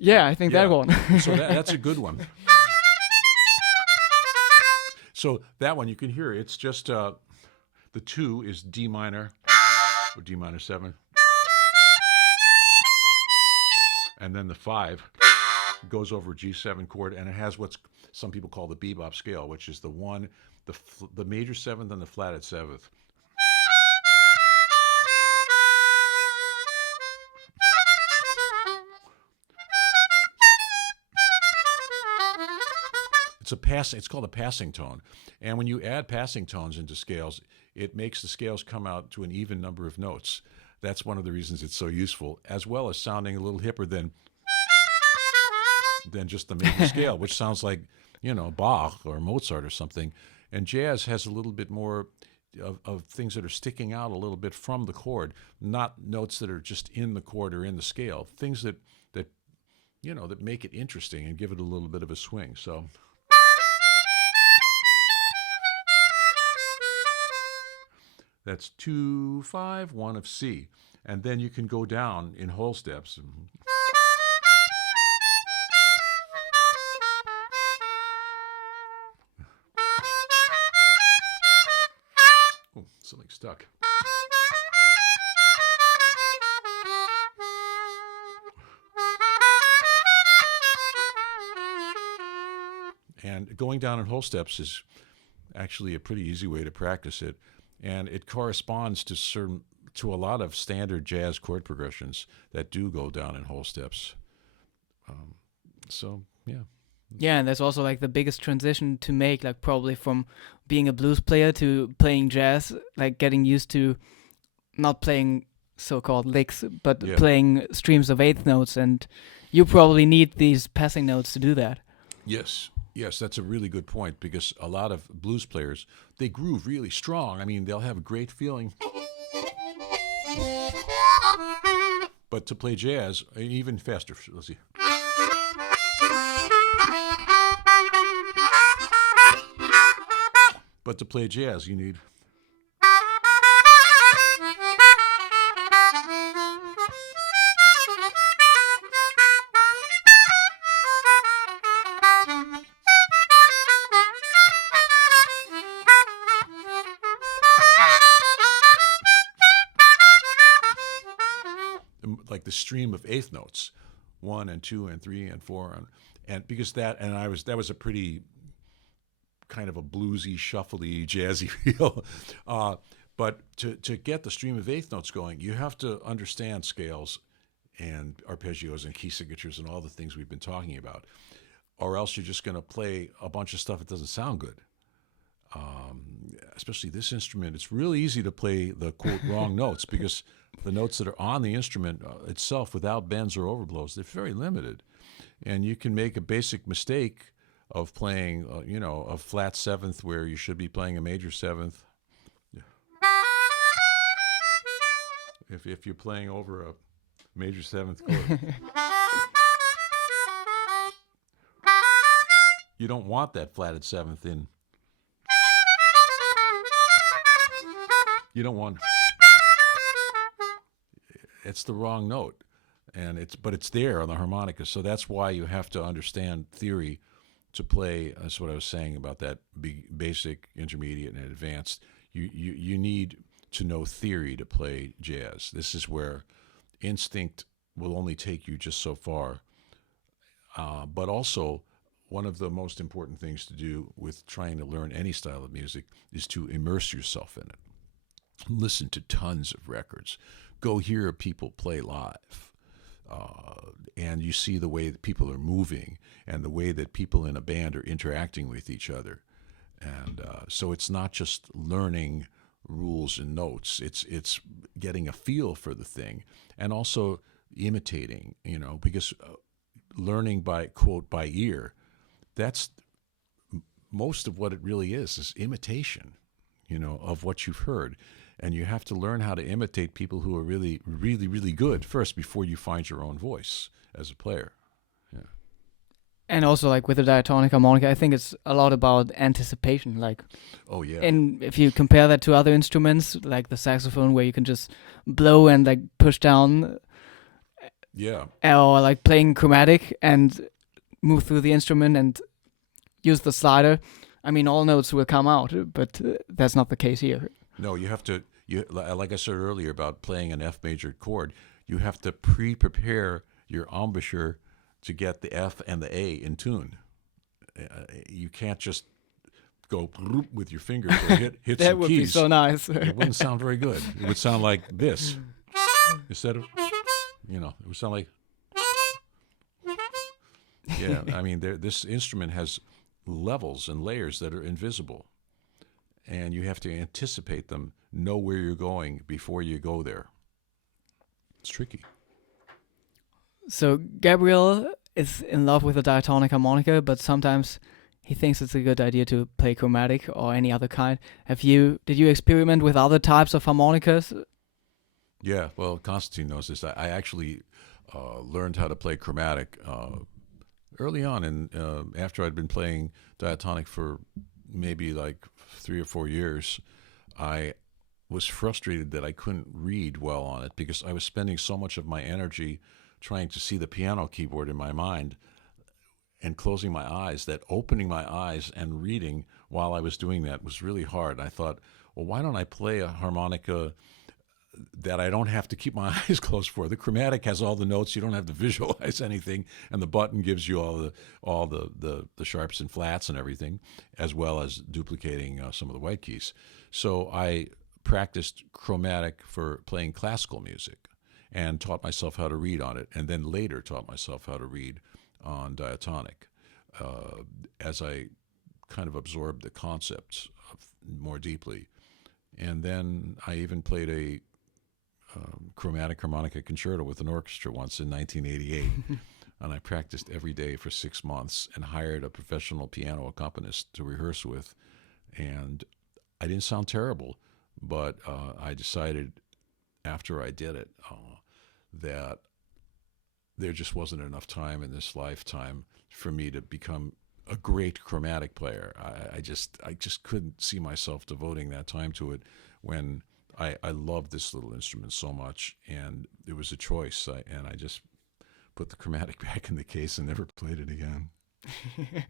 Yeah, I think that one. So that's a good one. So that one, you can hear it's just the 2 is D minor or D minor 7. And then the 5 goes over G7 chord, and it has what some people call the bebop scale, which is the major 7th and the flatted 7th. It's called a passing tone. And when you add passing tones into scales, it makes the scales come out to an even number of notes. That's one of the reasons it's so useful, as well as sounding a little hipper than just the major scale, which sounds like, Bach or Mozart or something. And jazz has a little bit more of things that are sticking out a little bit from the chord, not notes that are just in the chord or in the scale, things that make it interesting and give it a little bit of a swing. So that's 2, 5, 1 of C. And then you can go down in whole steps. Oh, something stuck. And going down in whole steps is actually a pretty easy way to practice it. And it corresponds to a lot of standard jazz chord progressions that do go down in whole steps. So, yeah. Yeah, and there's also like the biggest transition to make, like probably from being a blues player to playing jazz, like getting used to not playing so-called licks, but playing streams of eighth notes. And you probably need these passing notes to do that. Yes. Yes, that's a really good point because a lot of blues players, they groove really strong. I mean, they'll have a great feeling. But to play jazz, even faster. Let's see. But to play jazz, you need. Like the stream of eighth notes, 1 and 2 and 3 and 4, and because that was a pretty kind of a bluesy, shuffly, jazzy feel. But to get the stream of eighth notes going, you have to understand scales and arpeggios and key signatures and all the things we've been talking about, or else you're just going to play a bunch of stuff that doesn't sound good. Especially this instrument, it's really easy to play the quote wrong notes because the notes that are on the instrument itself without bends or overblows, they're very limited. And you can make a basic mistake of playing, a flat seventh where you should be playing a major seventh. If you're playing over a major seventh chord. You don't want that flatted seventh in. You don't want. It's the wrong note, but it's there on the harmonica. So that's why you have to understand theory to play. That's what I was saying about that basic, intermediate, and advanced. You need to know theory to play jazz. This is where instinct will only take you just so far. But also, one of the most important things to do with trying to learn any style of music is to immerse yourself in it. Listen to tons of records. Go hear people play live. And you see the way that people are moving and the way that people in a band are interacting with each other. And so it's not just learning rules and notes. It's getting a feel for the thing and also imitating, because learning by, quote, by ear, that's most of what it really is imitation, of what you've heard. And you have to learn how to imitate people who are really, really, really good first before you find your own voice as a player. Yeah. And also, like with the diatonic harmonica, I think it's a lot about anticipation. Like, oh yeah. And if you compare that to other instruments, like the saxophone, where you can just blow and like push down. Yeah. Or like playing chromatic and move through the instrument and use the slider. I mean, all notes will come out, but that's not the case here. No, you have to. Like I said earlier about playing an F major chord, you have to prepare your embouchure to get the F and the A in tune. You can't just go with your fingers or hit some keys. That would be so nice. It wouldn't sound very good. It would sound like this instead of, it would sound like. Yeah, I mean, this instrument has levels and layers that are invisible. And you have to anticipate them, know where you're going before you go there. It's tricky. So Gabriel is in love with the diatonic harmonica, but sometimes he thinks it's a good idea to play chromatic or any other kind. Did you experiment with other types of harmonicas? Yeah, well, Konstantin knows this. I actually learned how to play chromatic early on, and after I'd been playing diatonic for maybe like 3 or 4 years, I was frustrated that I couldn't read well on it because I was spending so much of my energy trying to see the piano keyboard in my mind and closing my eyes that opening my eyes and reading while I was doing that was really hard. I thought, well, why don't I play a harmonica that I don't have to keep my eyes closed for? The chromatic has all the notes. You don't have to visualize anything, and the button gives you all the sharps and flats and everything, as well as duplicating some of the white keys. So I practiced chromatic for playing classical music and taught myself how to read on it, and then later taught myself how to read on diatonic as I kind of absorbed the concepts more deeply. And then I even played a chromatic harmonica concerto with an orchestra once in 1988 and I practiced every day for 6 months and hired a professional piano accompanist to rehearse with. And I didn't sound terrible, but I decided after I did it that there just wasn't enough time in this lifetime for me to become a great chromatic player. I just couldn't see myself devoting that time to it when I loved this little instrument so much, and it was a choice. And I just put the chromatic back in the case and never played it again. Yeah.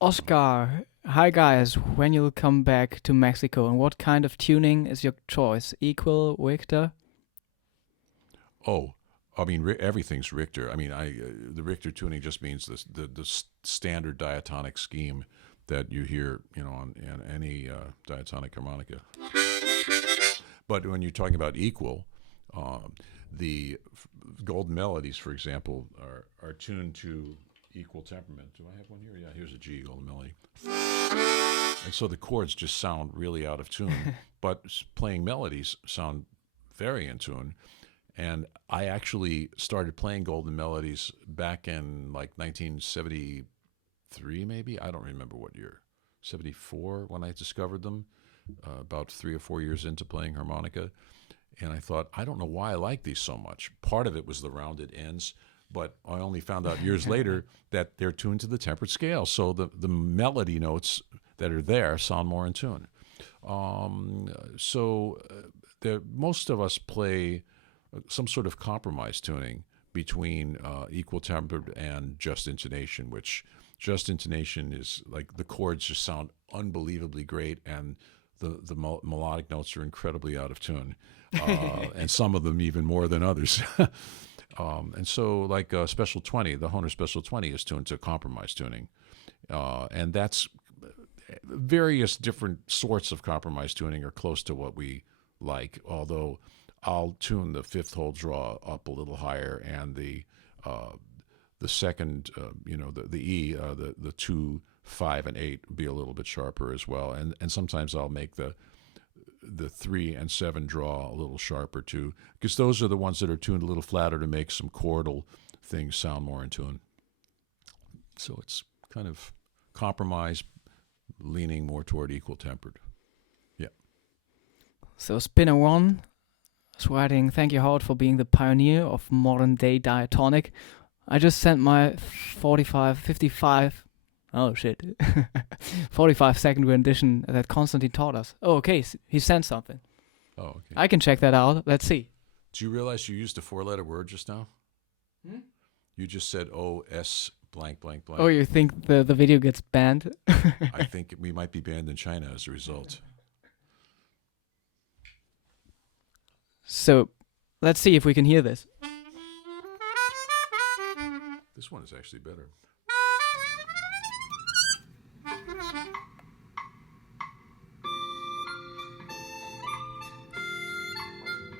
Oscar, hi guys, when you'll come back to Mexico, and what kind of tuning is your choice? Equal, Richter? Oh, I mean, everything's Richter. I mean, the Richter tuning just means the standard diatonic scheme that you hear, on any diatonic harmonica. But when you're talking about equal, the golden melodies, for example, are tuned to equal temperament. Do I have one here? Yeah, here's a G golden melody. And so the chords just sound really out of tune, but playing melodies sound very in tune. And I actually started playing golden melodies back in like 1973, maybe. I don't remember what year. 74 when I discovered them, about 3 or 4 years into playing harmonica. And I thought, I don't know why I like these so much. Part of it was the rounded ends, but I only found out years later that they're tuned to the tempered scale. So the melody notes that are there sound more in tune. Most of us play some sort of compromise tuning between equal tempered and just intonation, which just intonation is like the chords just sound unbelievably great, and the melodic notes are incredibly out of tune, and some of them even more than others. And so like Special 20, the Hohner Special 20 is tuned to compromise tuning. And that's various different sorts of compromise tuning are close to what we like, although I'll tune the fifth hole draw up a little higher, and the second, the E, the 2, 5, and 8 be a little bit sharper as well. And sometimes I'll make the 3 and 7 draw a little sharper too, because those are the ones that are tuned a little flatter to make some chordal things sound more in tune. So it's kind of compromise, leaning more toward equal tempered. Yeah. So Spinner One is writing, thank you, Howard, for being the pioneer of modern day diatonic. I just sent my 55 second rendition that Konstantin taught us. Oh, okay, he sent something. Oh, okay. I can check that out. Let's see. Do you realize you used a 4-letter word just now? You just said O-S blank, blank, blank. Oh, you think the video gets banned? I think we might be banned in China as a result. So, let's see if we can hear this. This one is actually better.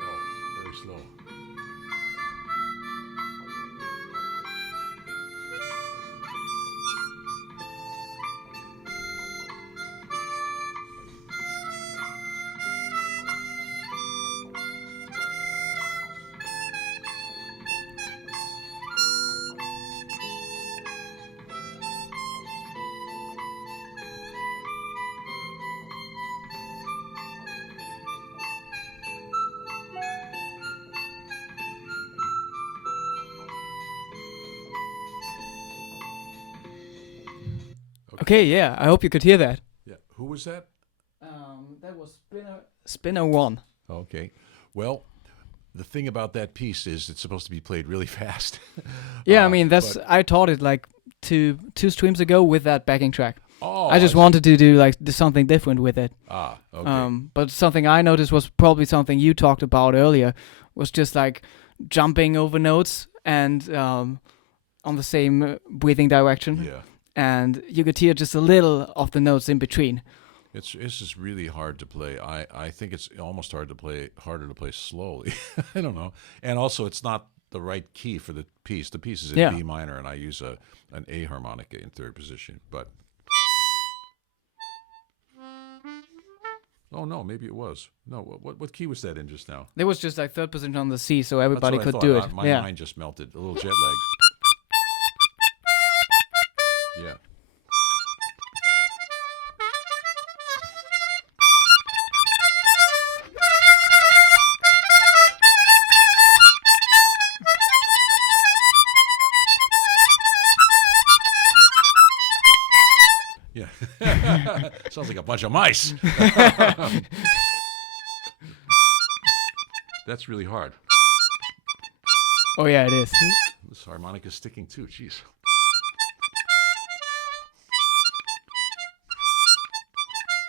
Oh, very slow. Okay, yeah, I hope you could hear that. Yeah. Who was that? That was Spinner One. Okay. Well, the thing about that piece is it's supposed to be played really fast. Yeah, I mean, I taught it like two streams ago with that backing track. Oh, I just wanted to do something different with it. Ah, okay. But something I noticed was probably something you talked about earlier, was just like jumping over notes and on the same breathing direction. Yeah. And you could hear just a little of the notes in between. It's just really hard to play. I think it's almost harder to play slowly. I don't know. And also, it's not the right key for the piece. The piece is in B minor, and I use an A harmonica in third position. But Oh no, maybe it was. No, what key was that in just now? It was just like third position on the C, so That's everybody what I could thought. do it. My Yeah. mind just melted. A little jet lagged. Yeah. Yeah. Sounds like a bunch of mice. That's really hard. Oh yeah, it is. This harmonica's sticking too. Jeez.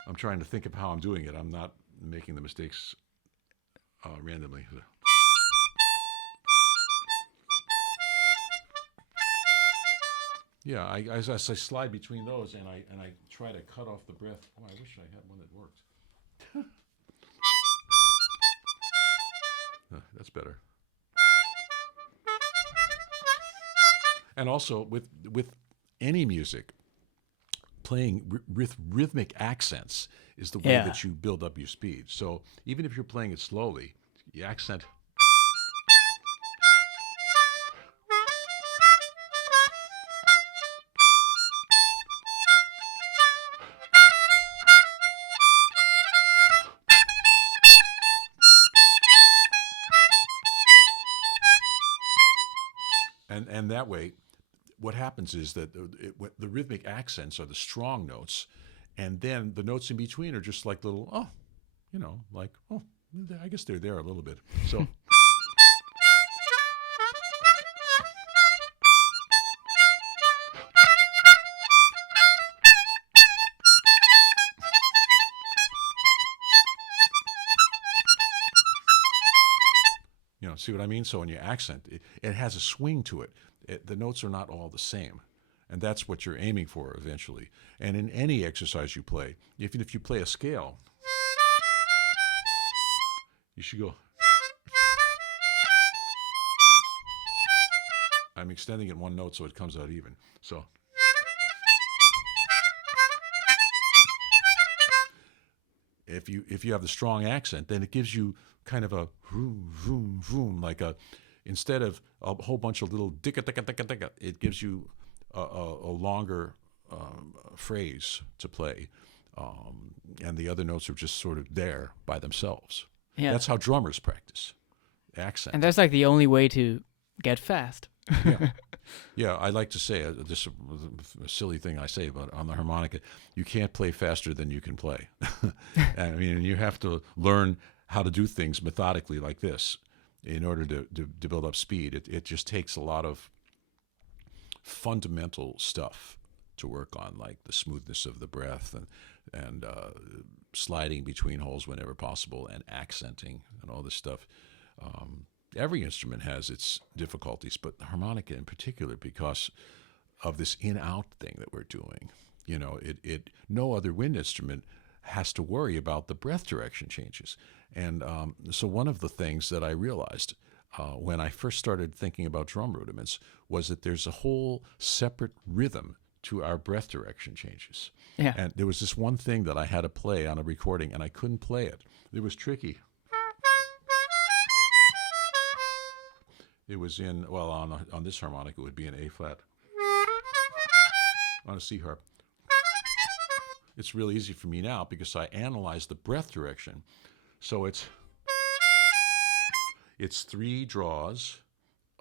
I'm trying to think of how I'm doing it. I'm not making the mistakes randomly. Yeah, as I slide between those and I try to cut off the breath. Oh, I wish I had one that worked. That's better. And also with any music, playing with rhythmic accents is the way that you build up your speed. So even if you're playing it slowly, the accent. And that way, what happens is that the rhythmic accents are the strong notes, and then the notes in between are just like little, I guess they're there a little bit. So. See what I mean? So in your accent, it has a swing to it. The notes are not all the same. And that's what you're aiming for eventually. And in any exercise you play, even if you play a scale, you should go. I'm extending it one note so it comes out even. So. If you have the strong accent, then it gives you kind of a vroom, vroom, vroom, like instead of a whole bunch of little dicka, dicka, dicka, dicka, it gives you a longer phrase to play. And the other notes are just sort of there by themselves. Yeah. That's how drummers practice accent. And that's like the only way to get fast. Yeah, I like to say, this is a silly thing I say, but on the harmonica, you can't play faster than you can play. I mean, you have to learn how to do things methodically like this in order to build up speed. It just takes a lot of fundamental stuff to work on, like the smoothness of the breath and sliding between holes whenever possible and accenting and all this stuff. Every instrument has its difficulties, but the harmonica in particular, because of this in-out thing that we're doing, no other wind instrument has to worry about the breath direction changes. And so one of the things that I realized when I first started thinking about drum rudiments was that there's a whole separate rhythm to our breath direction changes. Yeah. And there was this one thing that I had to play on a recording, and I couldn't play it. It was tricky. It was on this harmonica, it would be an A flat. On a C harp. It's really easy for me now because I analyze the breath direction. So it's 3 draws,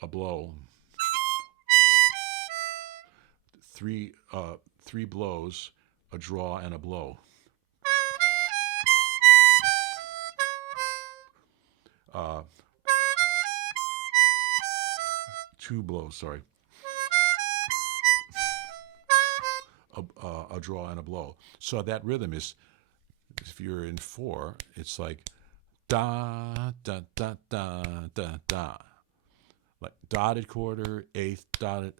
a blow, 3 blows, a draw, and a blow. 2 blows, sorry. A draw and a blow. So that rhythm is, if you're in 4, it's like da, da, da, da, da, da. Like dotted quarter, eighth, dotted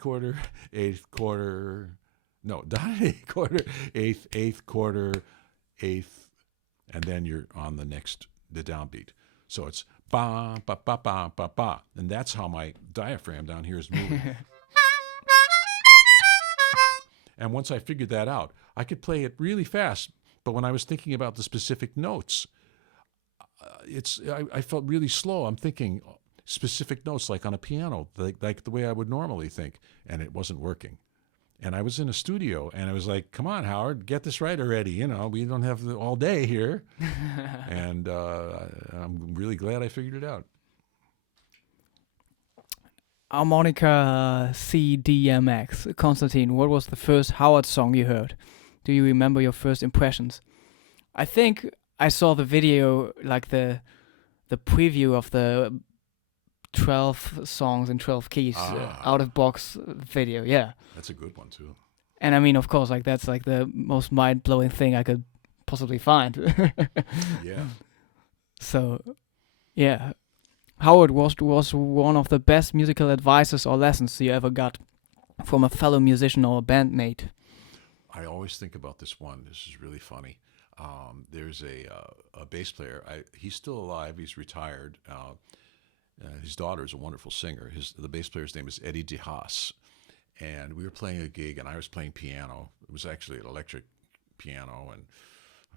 quarter, eighth quarter. No, dotted eighth quarter, eighth quarter, eighth, and then you're on the downbeat. So it's ba, ba, ba, ba, ba, ba. And that's how my diaphragm down here is moving. And once I figured that out, I could play it really fast, But when I was thinking about the specific notes, I felt really slow. I'm thinking specific notes like on a piano, like the way I would normally think, and it wasn't working. And I was in a studio, and I was like, come on, Howard, get this right already. You know, we don't have all day here. And I'm really glad I figured it out. Harmonica CDMX. Konstantin, what was the first Howard song you heard? Do you remember your first impressions? I think I saw the video, like the preview of the 12 songs in 12 keys out of box video. Yeah, that's a good one too. And I mean, of course, like that's like the most mind-blowing thing I could possibly find. Yeah. So, yeah, Howard was one of the best musical advices or lessons you ever got from a fellow musician or a bandmate. I always think about this one. This is really funny. There's a bass player. He's still alive. He's retired. His daughter is a wonderful singer. The bass player's name is Eddie DeHaas. And we were playing a gig, and I was playing piano. It was actually an electric piano, and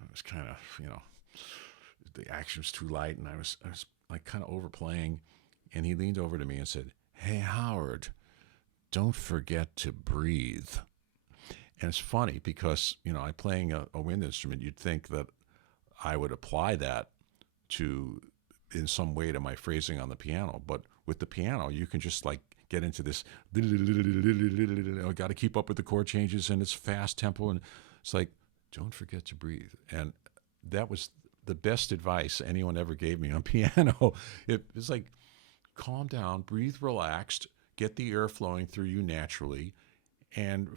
I was kind of, the action was too light, and I was like kind of overplaying. And he leaned over to me and said, "Hey, Howard, don't forget to breathe." And it's funny because, I'm playing a wind instrument. You'd think that I would apply that in some way to my phrasing on the piano. But with the piano, you can just like get into this, I got to keep up with the chord changes, and it's fast tempo. And it's like, don't forget to breathe. And that was the best advice anyone ever gave me on piano. It's like, calm down, breathe relaxed, get the air flowing through you naturally, and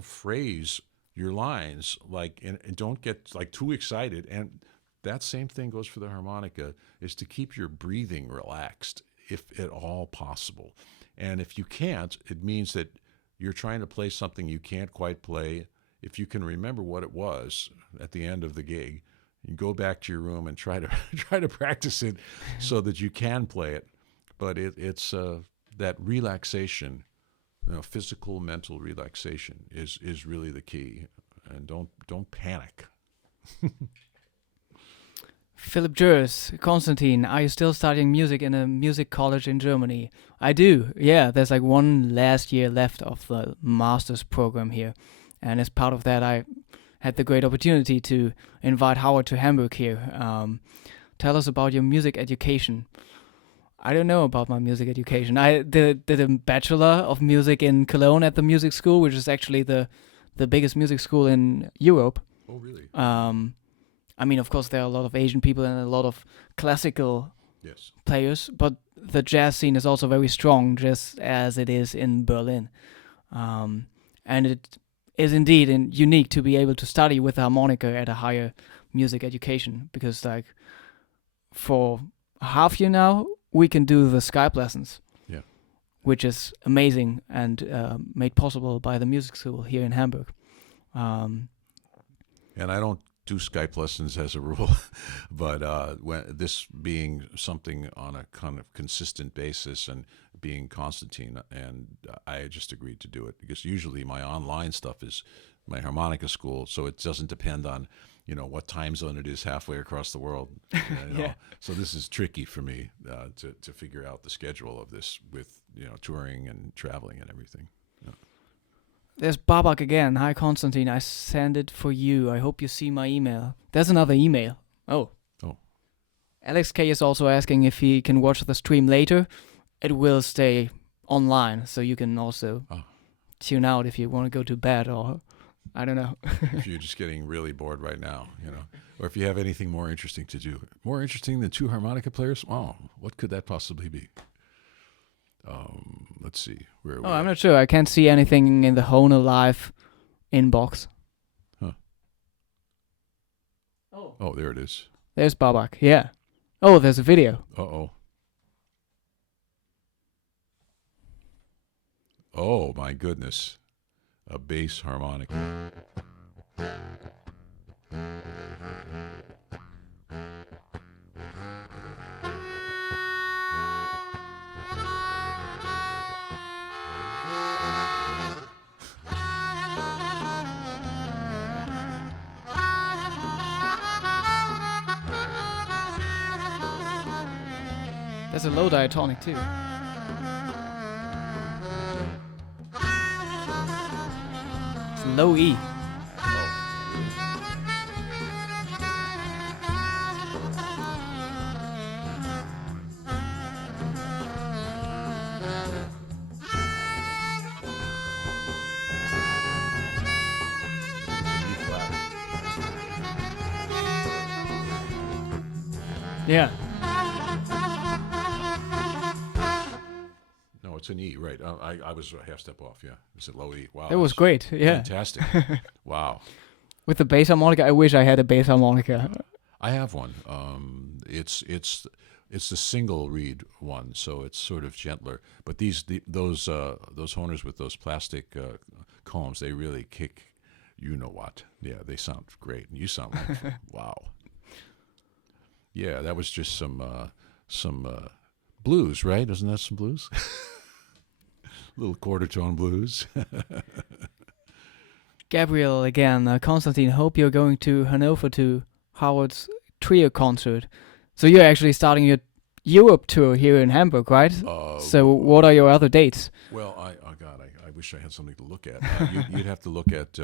phrase your lines and don't get like too excited. And that same thing goes for the harmonica, is to keep your breathing relaxed if at all possible. And if you can't, it means that you're trying to play something you can't quite play. If you can remember what it was at the end of the gig, you go back to your room and try to practice it so that you can play it. But it's that relaxation, physical, mental relaxation is really the key. And don't panic. Philip Jers, Konstantin, are you still studying music in a music college in Germany? I do, yeah. There's like one last year left of the master's program here. And as part of that, I had the great opportunity to invite Howard to Hamburg here. Tell us about your music education. I don't know about my music education. I did a Bachelor of Music in Cologne at the music school, which is actually the biggest music school in Europe. Oh, really? I mean, of course, there are a lot of Asian people and a lot of classical players, but the jazz scene is also very strong, just as it is in Berlin. And it is indeed unique to be able to study with the harmonica at a higher music education, because like for a half year now, we can do the Skype lessons, which is amazing and made possible by the music school here in Hamburg. And I don't do Skype lessons as a rule, but when this being something on a kind of consistent basis and being Konstantin, and I just agreed to do it because usually my online stuff is my harmonica school, so it doesn't depend on what time zone it is halfway across the world. Yeah. So this is tricky for me to figure out the schedule of this with touring and traveling and everything. Yeah. There's Babak again. Hi, Konstantin. I sent it for you. I hope you see my email. There's another email. Oh. Alex K is also asking if he can watch the stream later. It will stay online, so you can also tune out if you want to go to bed, or I don't know. If you're just getting really bored right now, or if you have anything more interesting to do. More interesting than two harmonica players? Oh, what could that possibly be? Let's see. Where are we I'm not sure. I can't see anything in the Hohner Live inbox. Huh. Oh, there it is. There's Babak. Yeah. Oh, there's a video. Uh-oh. Oh, my goodness. A bass harmonica. That's a low diatonic too. It's low E. Yeah. No, it's an E, right? I was a half step off. Yeah, it's a low E. Wow, It was great. Yeah. fantastic. Wow. With the bass harmonica, I wish I had a bass harmonica. I have one. It's the single reed one, so it's sort of gentler. But those Hohners with those plastic combs, they really kick. You know what? Yeah, they sound great. You sound like wow. Yeah, that was just some blues, right? Isn't that some blues? Little quarter tone blues. Gabriel again. Konstantin, hope you're going to Hanover to Howard's trio concert. So you're actually starting your Europe tour here in Hamburg, right? So what are your other dates? Well, I wish I had something to look at. You'd have to look at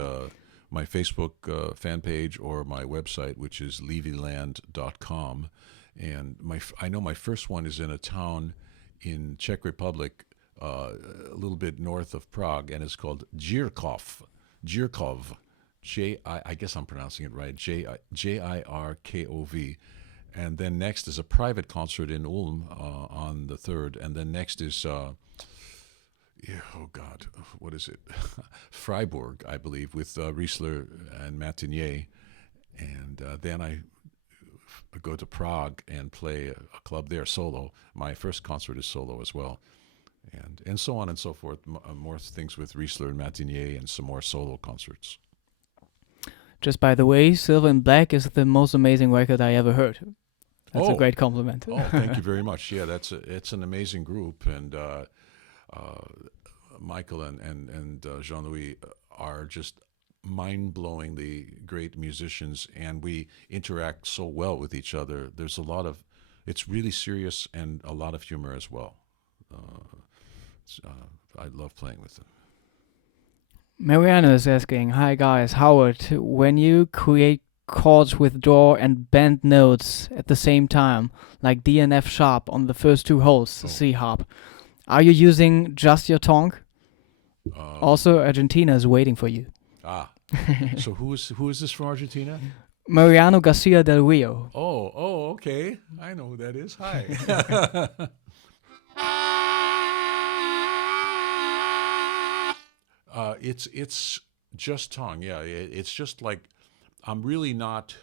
my Facebook fan page or my website, which is levyland.com. And I know my first one is in a town in Czech Republic, a little bit north of Prague, and it's called Jirkov. I guess I'm pronouncing it right, Jirkov. And then next is a private concert in Ulm on the 3rd. And then next is, what is it? Freiburg, I believe, with Riesler and Matinier. And then I go to Prague and play a club there solo. My first concert is solo as well. And so on and so forth. More things with Riesler and Matinier and some more solo concerts. Just by the way, Silver in Black is the most amazing record I ever heard. That's a great compliment. Thank you very much. Yeah, it's an amazing group, and Michael and Jean-Louis are just mind-blowingly great musicians, and we interact so well with each other. There's it's really serious and a lot of humor as well. I love playing with them. Mariana is asking, hi guys, Howard, when you create chords with draw and bend notes at the same time, like D and F sharp on the first two holes, C harp, are you using just your tongue? Also, Argentina is waiting for you. So who is this from Argentina? Mariano Garcia del Rio. Oh, okay. I know who that is. Hi. It's just tongue. Yeah, it's just like I'm really not.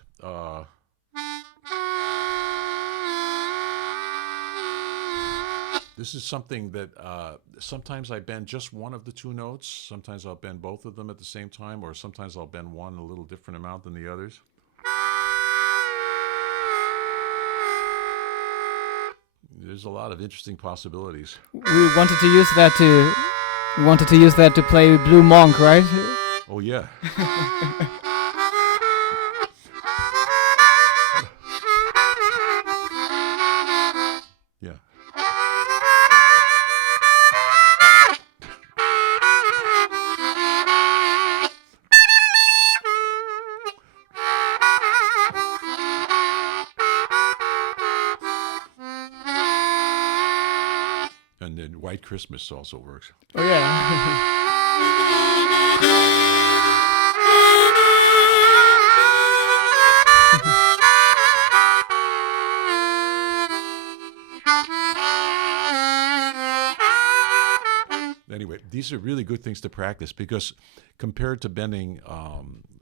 This is something that sometimes I bend just one of the two notes. Sometimes I'll bend both of them at the same time, or sometimes I'll bend one a little different amount than the others. There's a lot of interesting possibilities. We wanted to use that to play Blue Monk, right? Oh yeah. Yeah. And then White Christmas also works. Oh yeah. Anyway, these are really good things to practice because compared to bending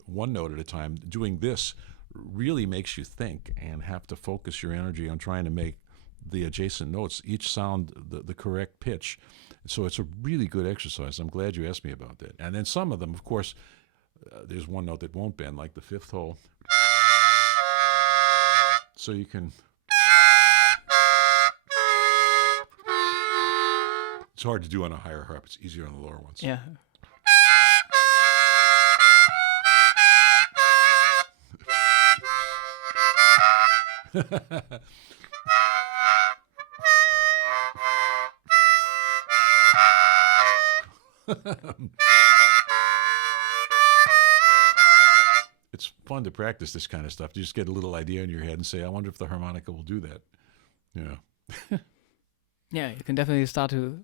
one note at a time, doing this really makes you think and have to focus your energy on trying to make the adjacent notes each sound the correct pitch. So it's a really good exercise. I'm glad you asked me about that. And then some of them, of course, there's one note that won't bend, like the fifth hole. So you can... It's hard to do on a higher harp. It's easier on the lower ones. Yeah. It's fun to practice this kind of stuff. You just get a little idea in your head and say, I wonder if the harmonica will do that. Yeah. Yeah, you can definitely start to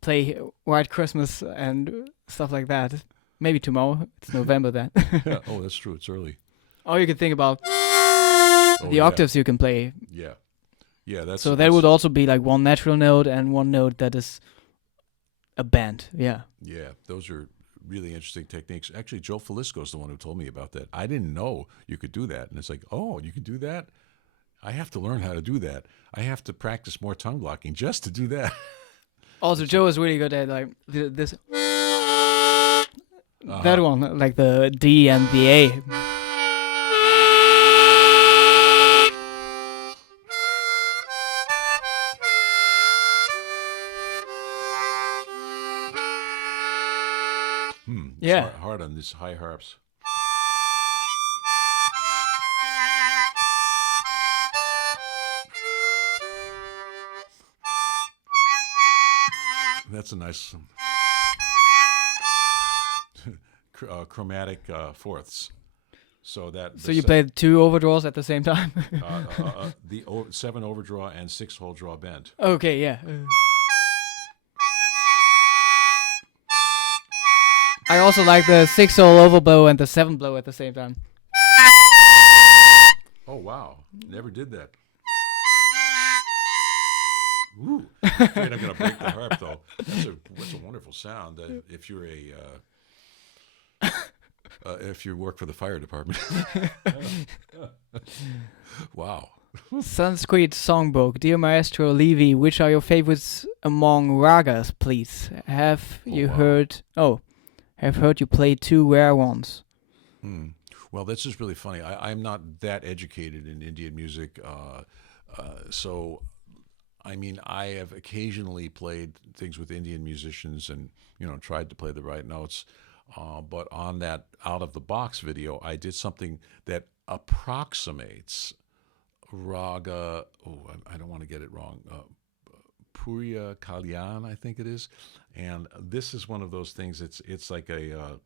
play White Christmas and stuff like that. Maybe tomorrow. It's November then. Yeah. Oh, that's true. It's early. Or you can think about the yeah. octaves you can play. Yeah. Yeah, so that would also be like one natural note and one note that is a bend. Yeah. Yeah, those are really interesting techniques. Actually, Joe Falisco is the one who told me about that. I didn't know you could do that. And it's like, oh, you can do that? I have to learn how to do that. I have to practice more tongue blocking just to do that. Also, Joe is really good at like this. That one, like the D and the A. Yeah. Hard on these high harps. That's a nice chromatic fourths. So you played 2 overdraws at the same time? The 7 overdraw and 6 whole draw bend. Okay, yeah. I also like the 6 whole overblow and the 7 blow at the same time. Oh wow! Never did that. Ooh, I'm afraid I'm gonna break the harp though. That's a wonderful sound. If you're if you work for the fire department. Wow. Sanskrit Songbook. Dear Maestro Levy, which are your favorites among ragas, please? Have heard you play 2 rare ones? Well, this is really funny. I'm not that educated in Indian music, so I mean, I have occasionally played things with Indian musicians and tried to play the right notes. But on that out of the box video, I did something that approximates raga. Oh, I don't want to get it wrong. Puriya Kalyan, I think it is. And this is one of those things. It's like a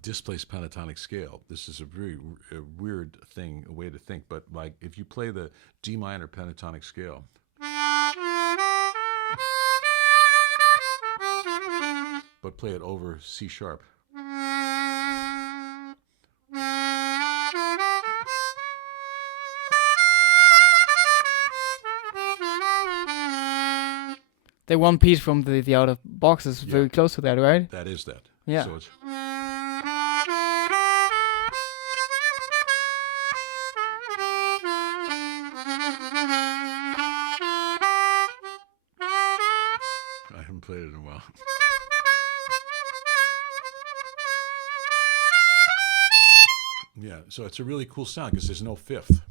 displaced pentatonic scale. This is a very weird thing, a way to think. But like if you play the D minor pentatonic scale. But play it over C sharp. The one piece from the out of box is very close to that, right? That is that. Yeah. So it's I haven't played it in a while. Yeah, so it's a really cool sound because there's no fifth.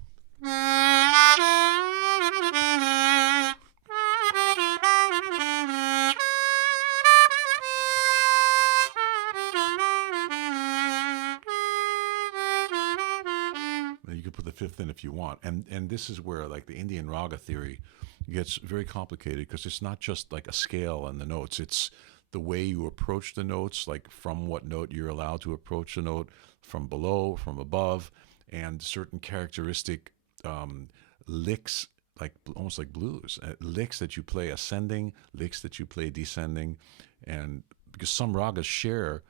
You could put the fifth in if you want. And this is where like the Indian raga theory gets very complicated because it's not just like a scale and the notes. It's the way you approach the notes, like from what note you're allowed to approach the note, from below, from above, and certain characteristic licks, like almost like blues, licks that you play ascending, licks that you play descending, and because some ragas share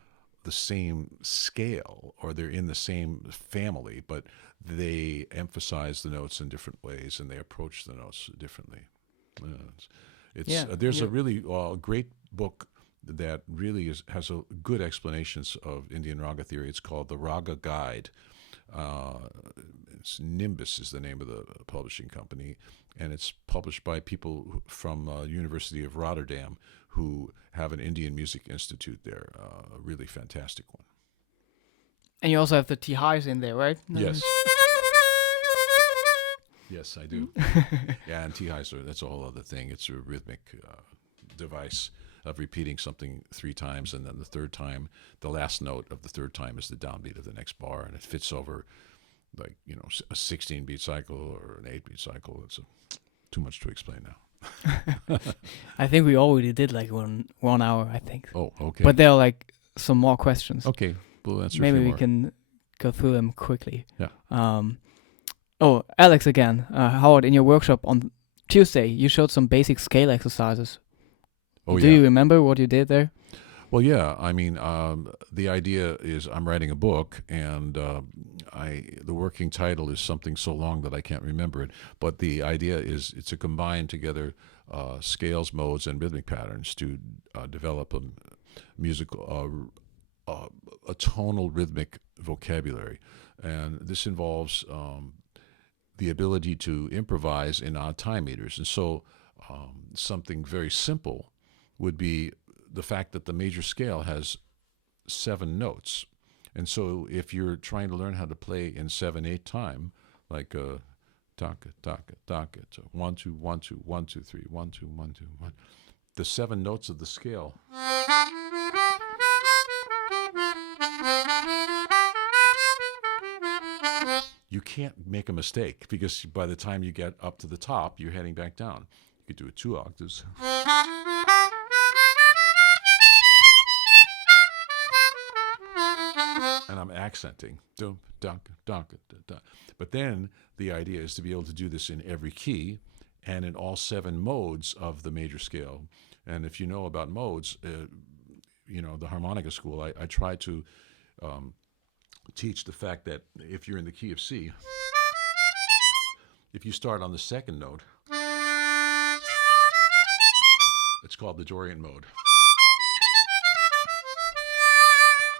the same scale or they're in the same family, but they emphasize the notes in different ways and they approach the notes differently. There's a really great book that really has a good explanations of Indian raga theory. It's called The Raga Guide. Nimbus is the name of the publishing company, and it's published by people from University of Rotterdam who have an Indian Music Institute there. A really fantastic one. And you also have the T-highs in there, right? Yes. Yes, I do. Yeah, and T-highs that's a whole other thing. It's a rhythmic device of repeating something 3 times, and then the third time, the last note of the third time is the downbeat of the next bar, and it fits over like a 16-beat cycle or an 8-beat cycle. It's too much to explain now. I think we already did like 1 hour, I think. Oh, okay. But there are like some more questions. Okay, we'll answer a Maybe few we more. can go through them quickly. Yeah. Oh, Alex again. Howard, in your workshop on Tuesday, you showed some basic scale exercises. Oh, Do you remember what you did there? Well, yeah. I mean, the idea is I'm writing a book, and the working title is something so long that I can't remember it. But the idea is it's to combine together scales, modes, and rhythmic patterns to develop a musical, a tonal rhythmic vocabulary, and this involves the ability to improvise in odd time meters. And so, something very simple would be the fact that the major scale has 7 notes. And so if you're trying to learn how to play in 7/8 time, like taka, taka, taka, so 1, 2, 1, 2, 1, 2, 3, 1, 2, 1, 2, 1, the 7 notes of the scale you can't make a mistake, because by the time you get up to the top, you're heading back down. You could do it 2 octaves. And I'm accenting. But then the idea is to be able to do this in every key and in all 7 modes of the major scale. And if you know about modes, the harmonica school, I try to teach the fact that if you're in the key of C, if you start on the 2nd note, it's called the Dorian mode.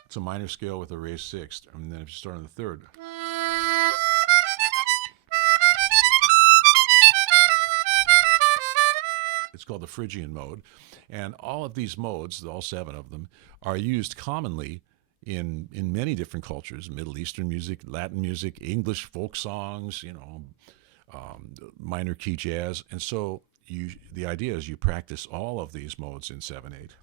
It's a minor scale with a raised 6th. And then if you start on the 3rd, it's called the Phrygian mode. And all of these modes, all 7 of them, are used commonly in many different cultures: Middle Eastern music, Latin music, English folk songs, minor key jazz. And so the idea is you practice all of these modes in 7/8.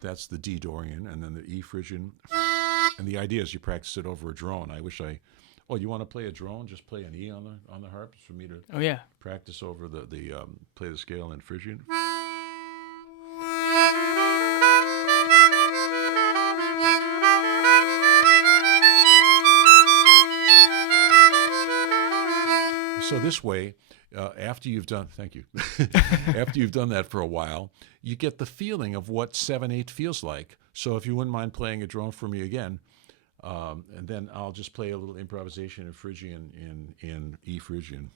That's the D Dorian, and then the E Phrygian. And the idea is you practice it over a drone. Oh, you want to play a drone? Just play an E on the harp for me to practice over the play the scale in Phrygian. So this way, after you've done, thank you, after you've done that for a while, you get the feeling of what 7/8 feels like. So if you wouldn't mind playing a drone for me again, and then I'll just play a little improvisation in Phrygian in E Phrygian.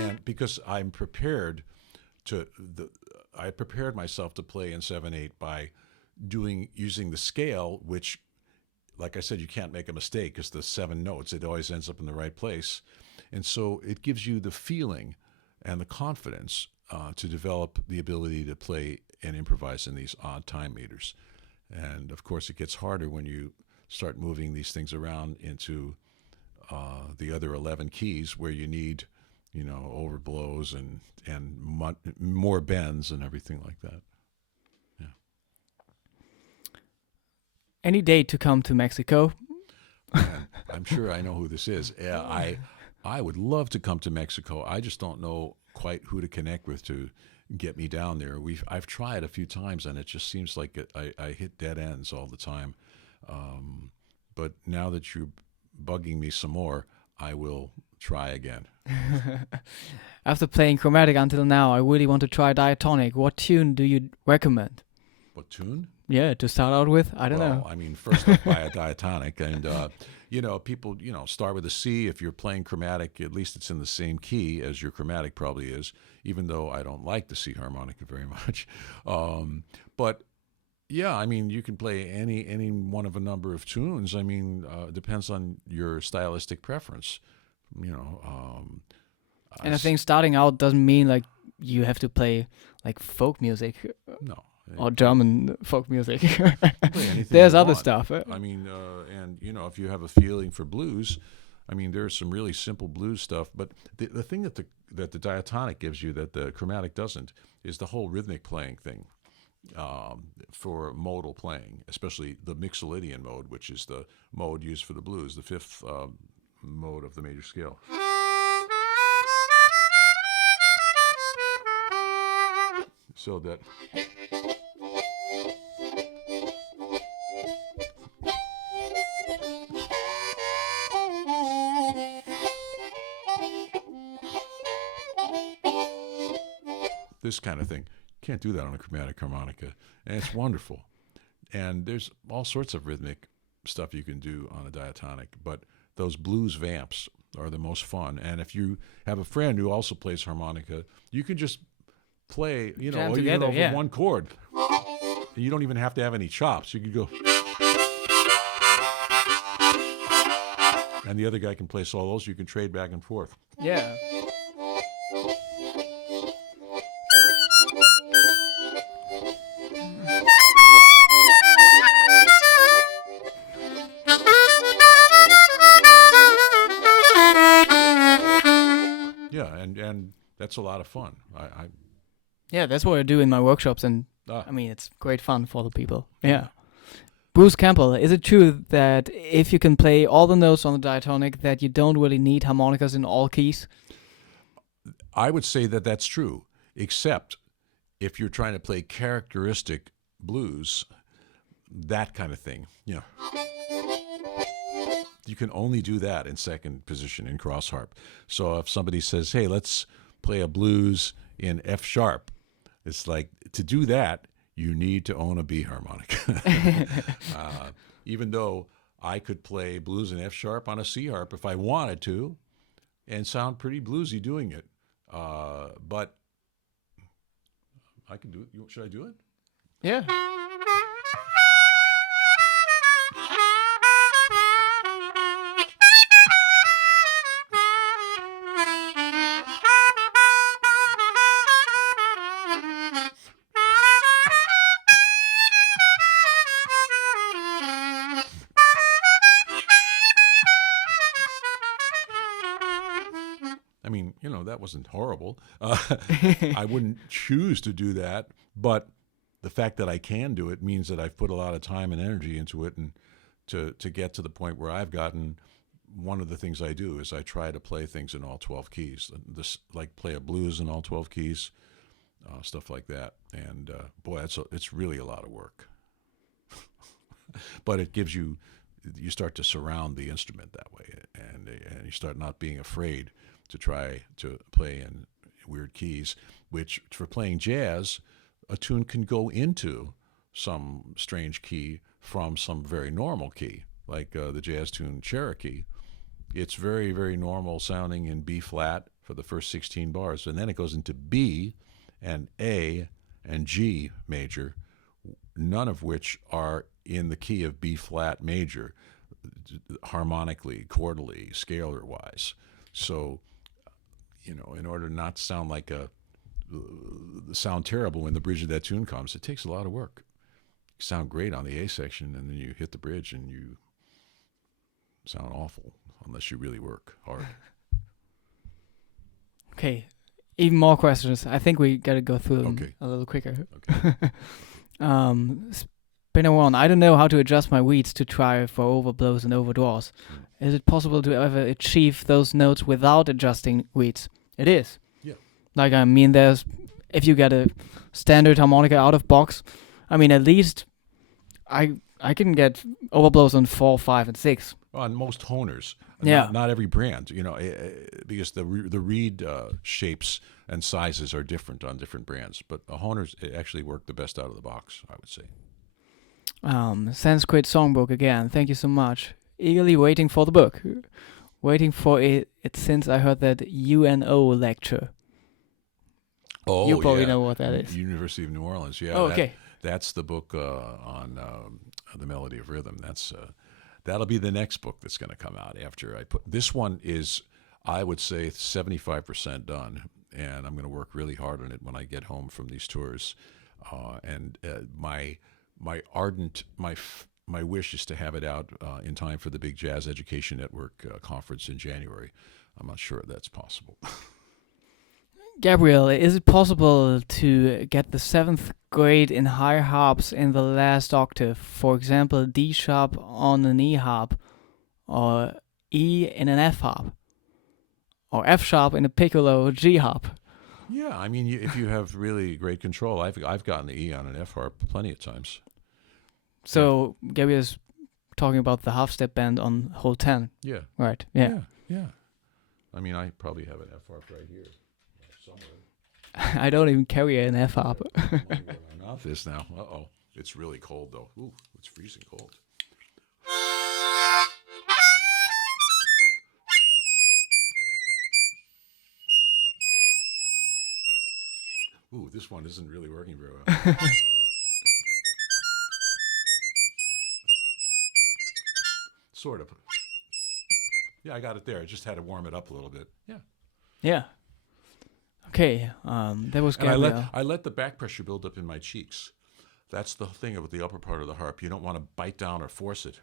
And because I'm prepared I prepared myself to play in 7/8 by using the scale, which, like I said, you can't make a mistake because the 7 notes, it always ends up in the right place. And so it gives you the feeling and the confidence to develop the ability to play and improvise in these odd time meters. And of course, it gets harder when you start moving these things around into the other 11 keys, where you need, overblows and more bends and everything like that. Yeah. Any day to come to Mexico? I'm sure I know who this is. I would love to come to Mexico. I just don't know quite who to connect with to get me down there. I've tried a few times, and it just seems like I hit dead ends all the time. But now that you're bugging me some more, I will try again. After playing chromatic until now, I really want to try Diatonic. What tune do you recommend? What tune? Yeah, to start out with? I don't know. I mean, first off, buy a Diatonic. And, people, start with a C. If you're playing chromatic, at least it's in the same key as your chromatic probably is, even though I don't like the C harmonica very much. But, yeah, I mean, you can play any one of a number of tunes. I mean, it depends on your stylistic preference, And I think starting out doesn't mean like you have to play like folk music. No. Or German folk music. Play anything There's you other want. stuff. I mean, if you have a feeling for blues, I mean, there's some really simple blues stuff, but the thing that the diatonic gives you that the chromatic doesn't is the whole rhythmic playing thing for modal playing, especially the Mixolydian mode, which is the mode used for the blues, the fifth mode of the major scale. So that this kind of thing, can't do that on a chromatic harmonica, and it's wonderful. And there's all sorts of rhythmic stuff you can do on a diatonic, but those blues vamps are the most fun. And if you have a friend who also plays harmonica, you can just play, Jam together, over one chord. And you don't even have to have any chops. You could go, and the other guy can play solos. You can trade back and forth. Yeah. Yeah, and that's a lot of fun. Yeah, that's what I do in my workshops, and I mean, it's great fun for the people. Yeah. Bruce Campbell, is it true that if you can play all the notes on the diatonic, that you don't really need harmonicas in all keys? I would say that that's true, except if you're trying to play characteristic blues, that kind of thing. Yeah. You can only do that in second position in cross harp. So if somebody says, hey, let's play a blues in F sharp, it's like, to do that, you need to own a B harmonica. Even though I could play blues in F sharp on a C harp if I wanted to and sound pretty bluesy doing it. But I can do it. Should I do it? Yeah. I mean, that wasn't horrible. I wouldn't choose to do that, but the fact that I can do it means that I've put a lot of time and energy into it, and to get to the point where I've gotten, one of the things I do is I try to play things in all 12 keys, like play a blues in all 12 keys, stuff like that. And boy, it's really a lot of work. But it gives you start to surround the instrument that way, and you start not being afraid to try to play in weird keys, which for playing jazz, a tune can go into some strange key from some very normal key, like the jazz tune Cherokee. It's very, very normal sounding in B flat for the first 16 bars, and then it goes into B and A and G major, none of which are in the key of B flat major, harmonically, chordally, scalar-wise. So, in order not to sound like sound terrible when the bridge of that tune comes, it takes a lot of work. You sound great on the A section, and then you hit the bridge and you sound awful unless you really work hard. Okay, even more questions. I think we got to go through them Okay. a little quicker. Okay. Spinner one, I don't know how to adjust my weeds to try for overblows and overdraws. Is it possible to ever achieve those notes without adjusting weeds? It is. Yeah. Like, I mean, if you get a standard harmonica out of box, I mean, at least I can get overblows on 4, 5, and 6. On most Hohners, Yeah. not every brand, because the reed shapes and sizes are different on different brands. But the Hohners actually work the best out of the box, I would say. Sanskrit Songbook again. Thank you so much. Eagerly waiting for the book. Waiting for it since I heard that UNO lecture. Oh, you probably know what that is. University of New Orleans. Yeah. Oh, okay. That's the book on the melody of rhythm. That'll be the next book that's going to come out after I put this one is, I would say, 75% done, and I'm going to work really hard on it when I get home from these tours. My my wish is to have it out in time for the big Jazz Education Network conference in January. I'm not sure that's possible. Gabriel, is it possible to get the 7th grade in higher harps in the last octave? For example, D sharp on an E harp, or E in an F harp, or F sharp in a piccolo G harp? Yeah, I mean, if you have really great control, I've gotten the E on an F harp plenty of times. So Gabriel's talking about the half step bend on hole 10. Yeah. Right. Yeah. Yeah. I mean, I probably have an F harp right here somewhere. I don't even carry an F harp. I'm wondering where my mouth is now. Uh-oh. It's really cold, though. Ooh, it's freezing cold. Ooh, this one isn't really working very well. Sort of. Yeah, I got it there. I just had to warm it up a little bit. Yeah. Yeah. Okay. That was And Gabriel. I let the back pressure build up in my cheeks. That's the thing about the upper part of the harp. You don't want to bite down or force it.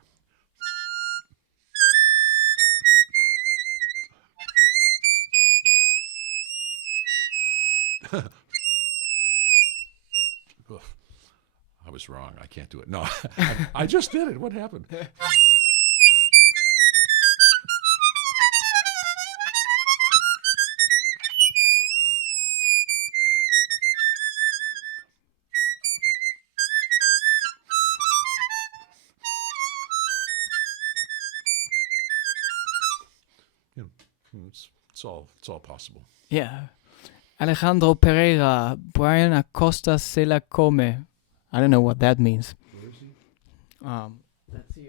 I was wrong. I can't do it. No, I just did it. What happened? It's all possible. Yeah. Alejandro Pereira, Brian Acosta se la come. I don't know what that means. Where is he? Let's see.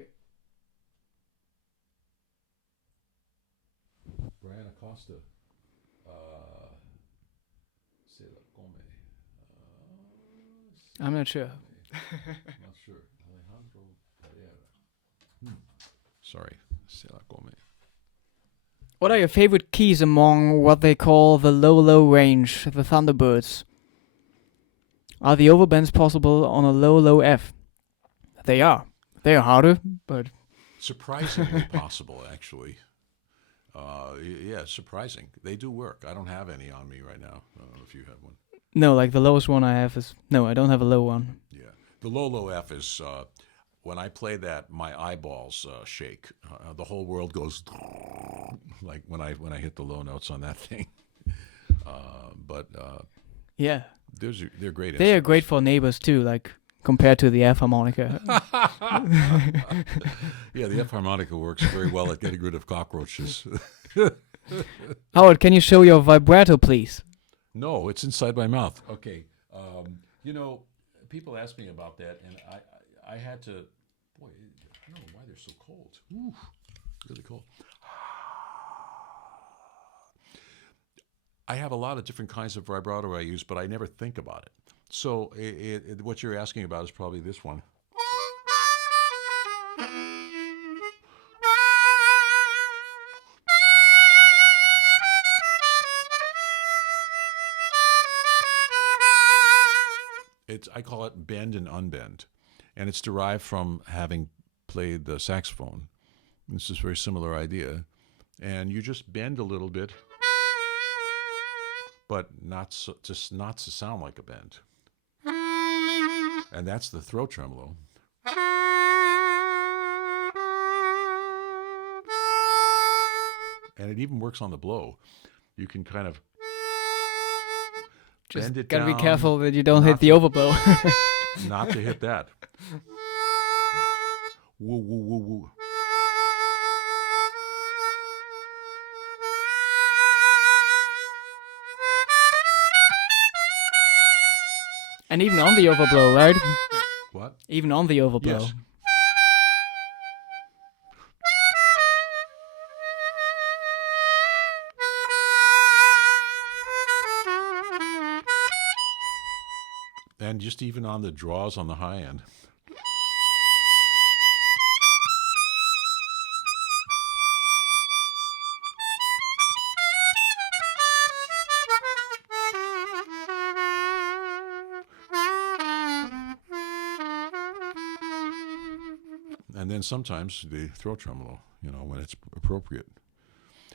Brian Acosta. Se la come. I'm not sure. Not sure. Alejandro Pereira. Sorry. Se la come. What are your favorite keys among what they call the low range, the Thunderbirds? Are the overbends possible on a low F? They are. They are harder, but Surprisingly possible, actually. Yeah, surprising. They do work. I don't have any on me right now. I don't know if you have one. no, like the lowest one I have is no. I don't have a low one. Yeah, the low F is when I play that, my eyeballs shake. The whole world goes like when I hit the low notes on that thing. But Yeah, they're great. they are great for neighbors too. Like compared to the F harmonica. Yeah, the F harmonica works very well at getting rid of cockroaches. Howard, can you show your vibrato, please? No, it's inside my mouth. Okay. People ask me about that, and I had to. Boy, I don't know why they're so cold. Ooh, really cold. I have a lot of different kinds of vibrato I use, but I never think about it. So what you're asking about is probably this one. I call it bend and unbend, and it's derived from having played the saxophone. This is a very similar idea, and you just bend a little bit, but not to sound like a bend, and that's the throat tremolo. And it even works on the blow. You can kind of Just bend it gotta down. be careful that you don't not hit the to- overblow. Not to hit that. Woo, woo, woo, woo. And even on the overblow, right? What? Even on the overblow. Yes. And just even on the draws on the high end. and then sometimes the throat tremolo, when it's appropriate,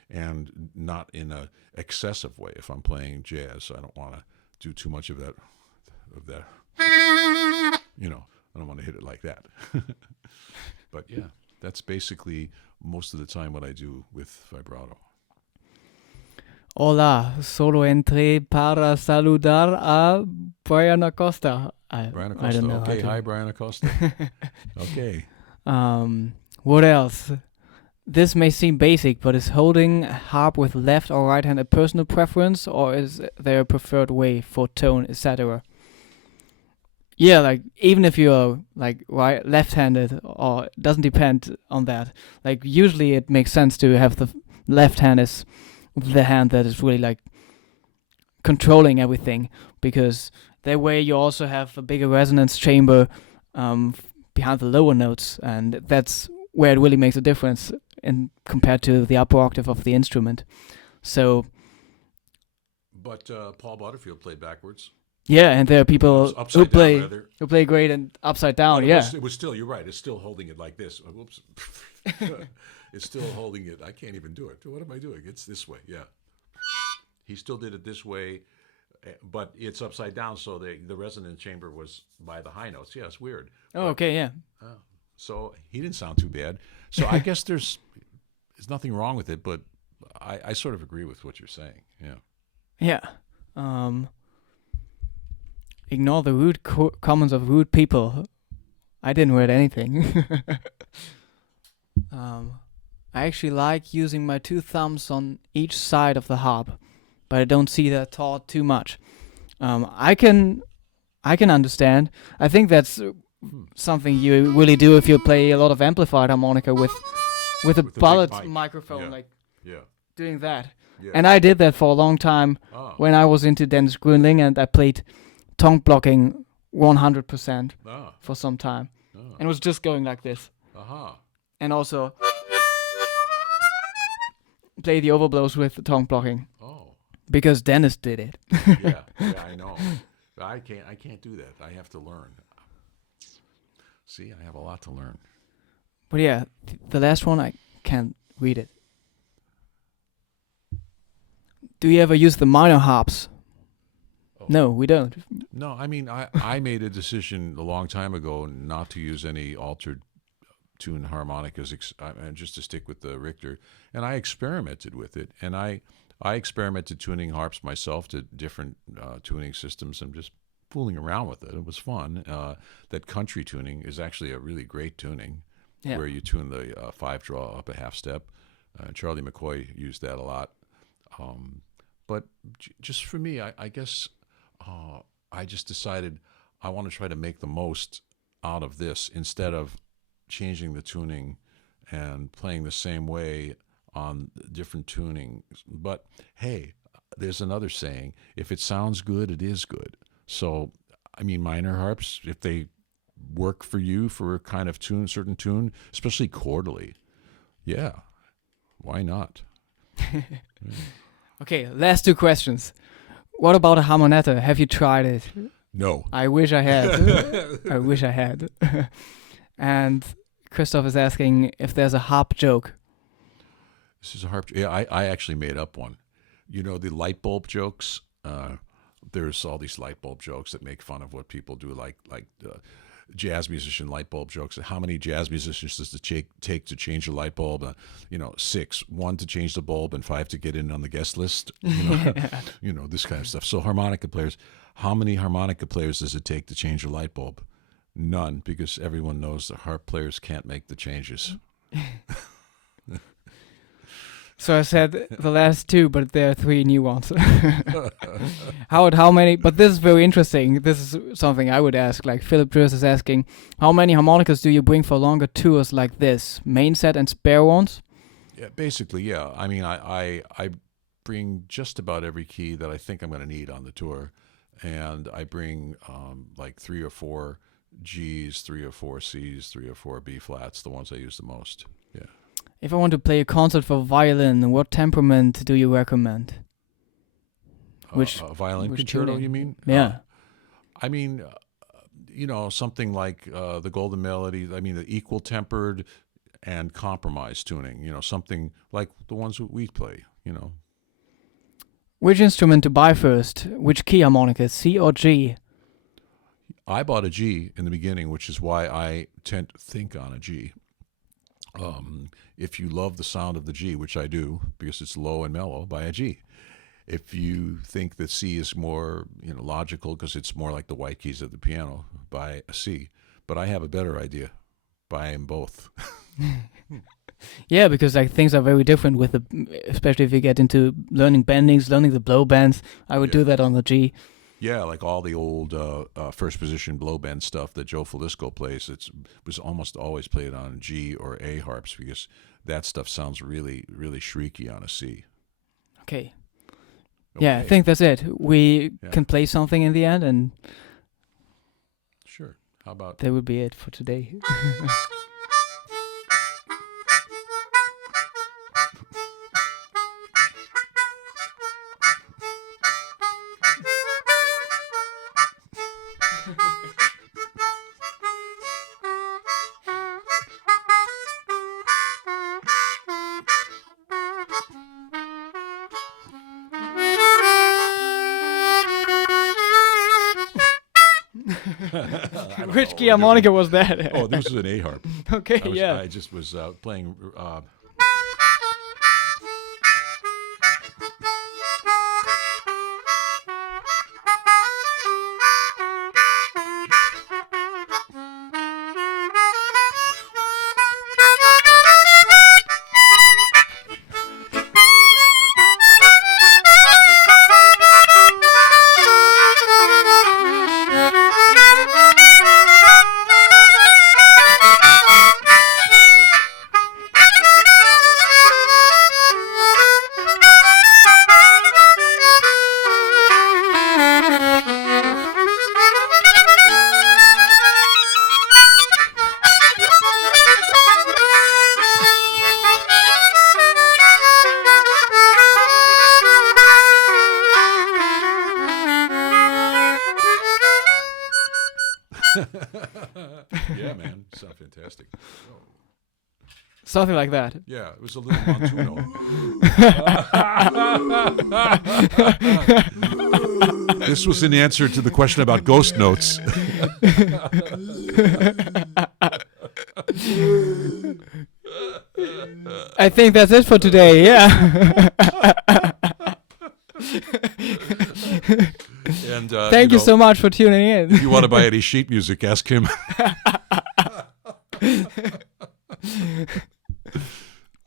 and not in a excessive way. If I'm playing jazz, I don't want to do too much of that. I don't want to hit it like that. But yeah, that's basically most of the time what I do with vibrato. Hola, solo entré para saludar a Brian Acosta. Brian Acosta. I don't know. Okay, hi Brian Acosta. Okay. What else? This may seem basic, but is holding harp with left or right hand a personal preference, or is there a preferred way for tone, etc.? Yeah, like even if you're like left-handed, or it doesn't depend on that. Like usually it makes sense to have the left hand as the hand that is really like controlling everything, because that way you also have a bigger resonance chamber behind the lower notes, and that's where it really makes a difference in compared to the upper octave of the instrument. So, but Paul Butterfield played backwards. Yeah, and there are people who play great and upside down. It was still. You're right. It's still holding it like this. Whoops. It's still holding it. I can't even do it. What am I doing? It's this way. Yeah. He still did it this way, but it's upside down. So the resonance chamber was by the high notes. Yeah, it's weird. Oh, okay, yeah. So he didn't sound too bad. So I guess there's nothing wrong with it, but I sort of agree with what you're saying. Yeah. Yeah. Ignore the rude comments of rude people. I didn't read anything. I actually like using my two thumbs on each side of the harp, but I don't see that taught too much. I can understand. I think that's something you really do if you play a lot of amplified harmonica with a bullet microphone, doing that. Yeah. And I did that for a long time when I was into Dennis Grünling, and I played tongue blocking 100% for some time. And it was just going like this. And also play the overblows with the tongue blocking. Because Dennis did it. yeah, I know. I can't do that. I have to learn. See, I have a lot to learn. But yeah, the last one, I can't read it. Do you ever use the minor harps? No, we don't. No, I mean, I made a decision a long time ago not to use any altered tune harmonicas, and just to stick with the Richter. And I experimented with it, and I experimented tuning harps myself to different tuning systems and just fooling around with it. It was fun. That country tuning is actually a really great tuning, where you tune the 5-draw up a half step. Charlie McCoy used that a lot. But just for me, I guess I just decided I want to try to make the most out of this instead of changing the tuning and playing the same way on different tunings. But hey, there's another saying: if it sounds good, it is good. So, I mean, minor harps, if they work for you for a kind of tune, certain tune, especially chordally, yeah, why not? Okay, last two questions. What about a harmonica? Have you tried it? No. I wish I had. I wish I had. And Christoph is asking if there's a harp joke. This is a harp. Yeah, I actually made up one. You know, the light bulb jokes. There's all these light bulb jokes that make fun of what people do, like jazz musician light bulb jokes. How many jazz musicians does it take to change a light bulb? 6. 1 to change the bulb and 5 to get in on the guest list. You know, this kind of stuff. So harmonica players, how many harmonica players does it take to change a light bulb? None, because everyone knows the harp players can't make the changes. So I said the last two, but there are 3 new ones. How many? But this is very interesting. This is something I would ask. Like Philip Dress is asking, how many harmonicas do you bring for longer tours like this? Main set and spare ones? Yeah, basically, yeah. I mean, I bring just about every key that I think I'm going to need on the tour, and I bring like 3 or 4 Gs, 3 or 4 Cs, 3 or 4 B flats, the ones I use the most. Yeah. If I want to play a concert for violin, what temperament do you recommend? A violin concerto, tuning? You mean? Yeah. I mean, something like the Golden Melody. I mean, the equal tempered and compromise tuning. Something like the ones that we play. Which instrument to buy first? Which key harmonica, C or G? I bought a G in the beginning, which is why I tend to think on a G. If you love the sound of the G, which I do, because it's low and mellow, buy a G. If you think that C is more, logical because it's more like the white keys of the piano, buy a C. But I have a better idea. Buy them both. Yeah, because things are very different with especially if you get into learning bendings, learning the blow bends. I would do that on the G. Yeah, like all the old first position blow bend stuff that Joe Felisko plays. Was almost always played on G or A harps because that stuff sounds really, really shrieky on a C. Okay. Yeah, I think that's it. We can play something in the end, and sure. How about that would be it for today. Which key harmonica was that? Oh, this is an A harp. Okay, I just was playing. Yeah, man, sound fantastic. Something like that. Yeah, it was a little Montuno. This was an answer to the question about ghost notes. I think that's it for today. Yeah. And thank you so much for tuning in. If you want to buy any sheet music, ask him.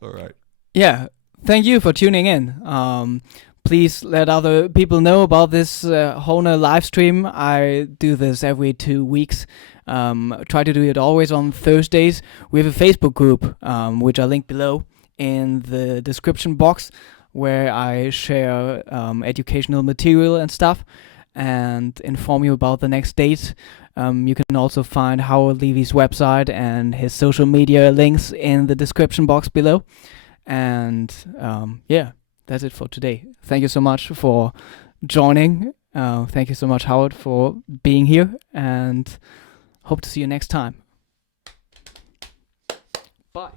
All right. Yeah. Thank you for tuning in. Please let other people know about this Hohner live stream. I do this every 2 weeks. Try to do it always on Thursdays. We have a Facebook group, which I link below in the description box, where I share educational material and stuff and inform you about the next date. You can also find Howard Levy's website and his social media links in the description box below. And yeah, that's it for today. Thank you so much for joining. Thank you so much, Howard, for being here, and hope to see you next time. Bye.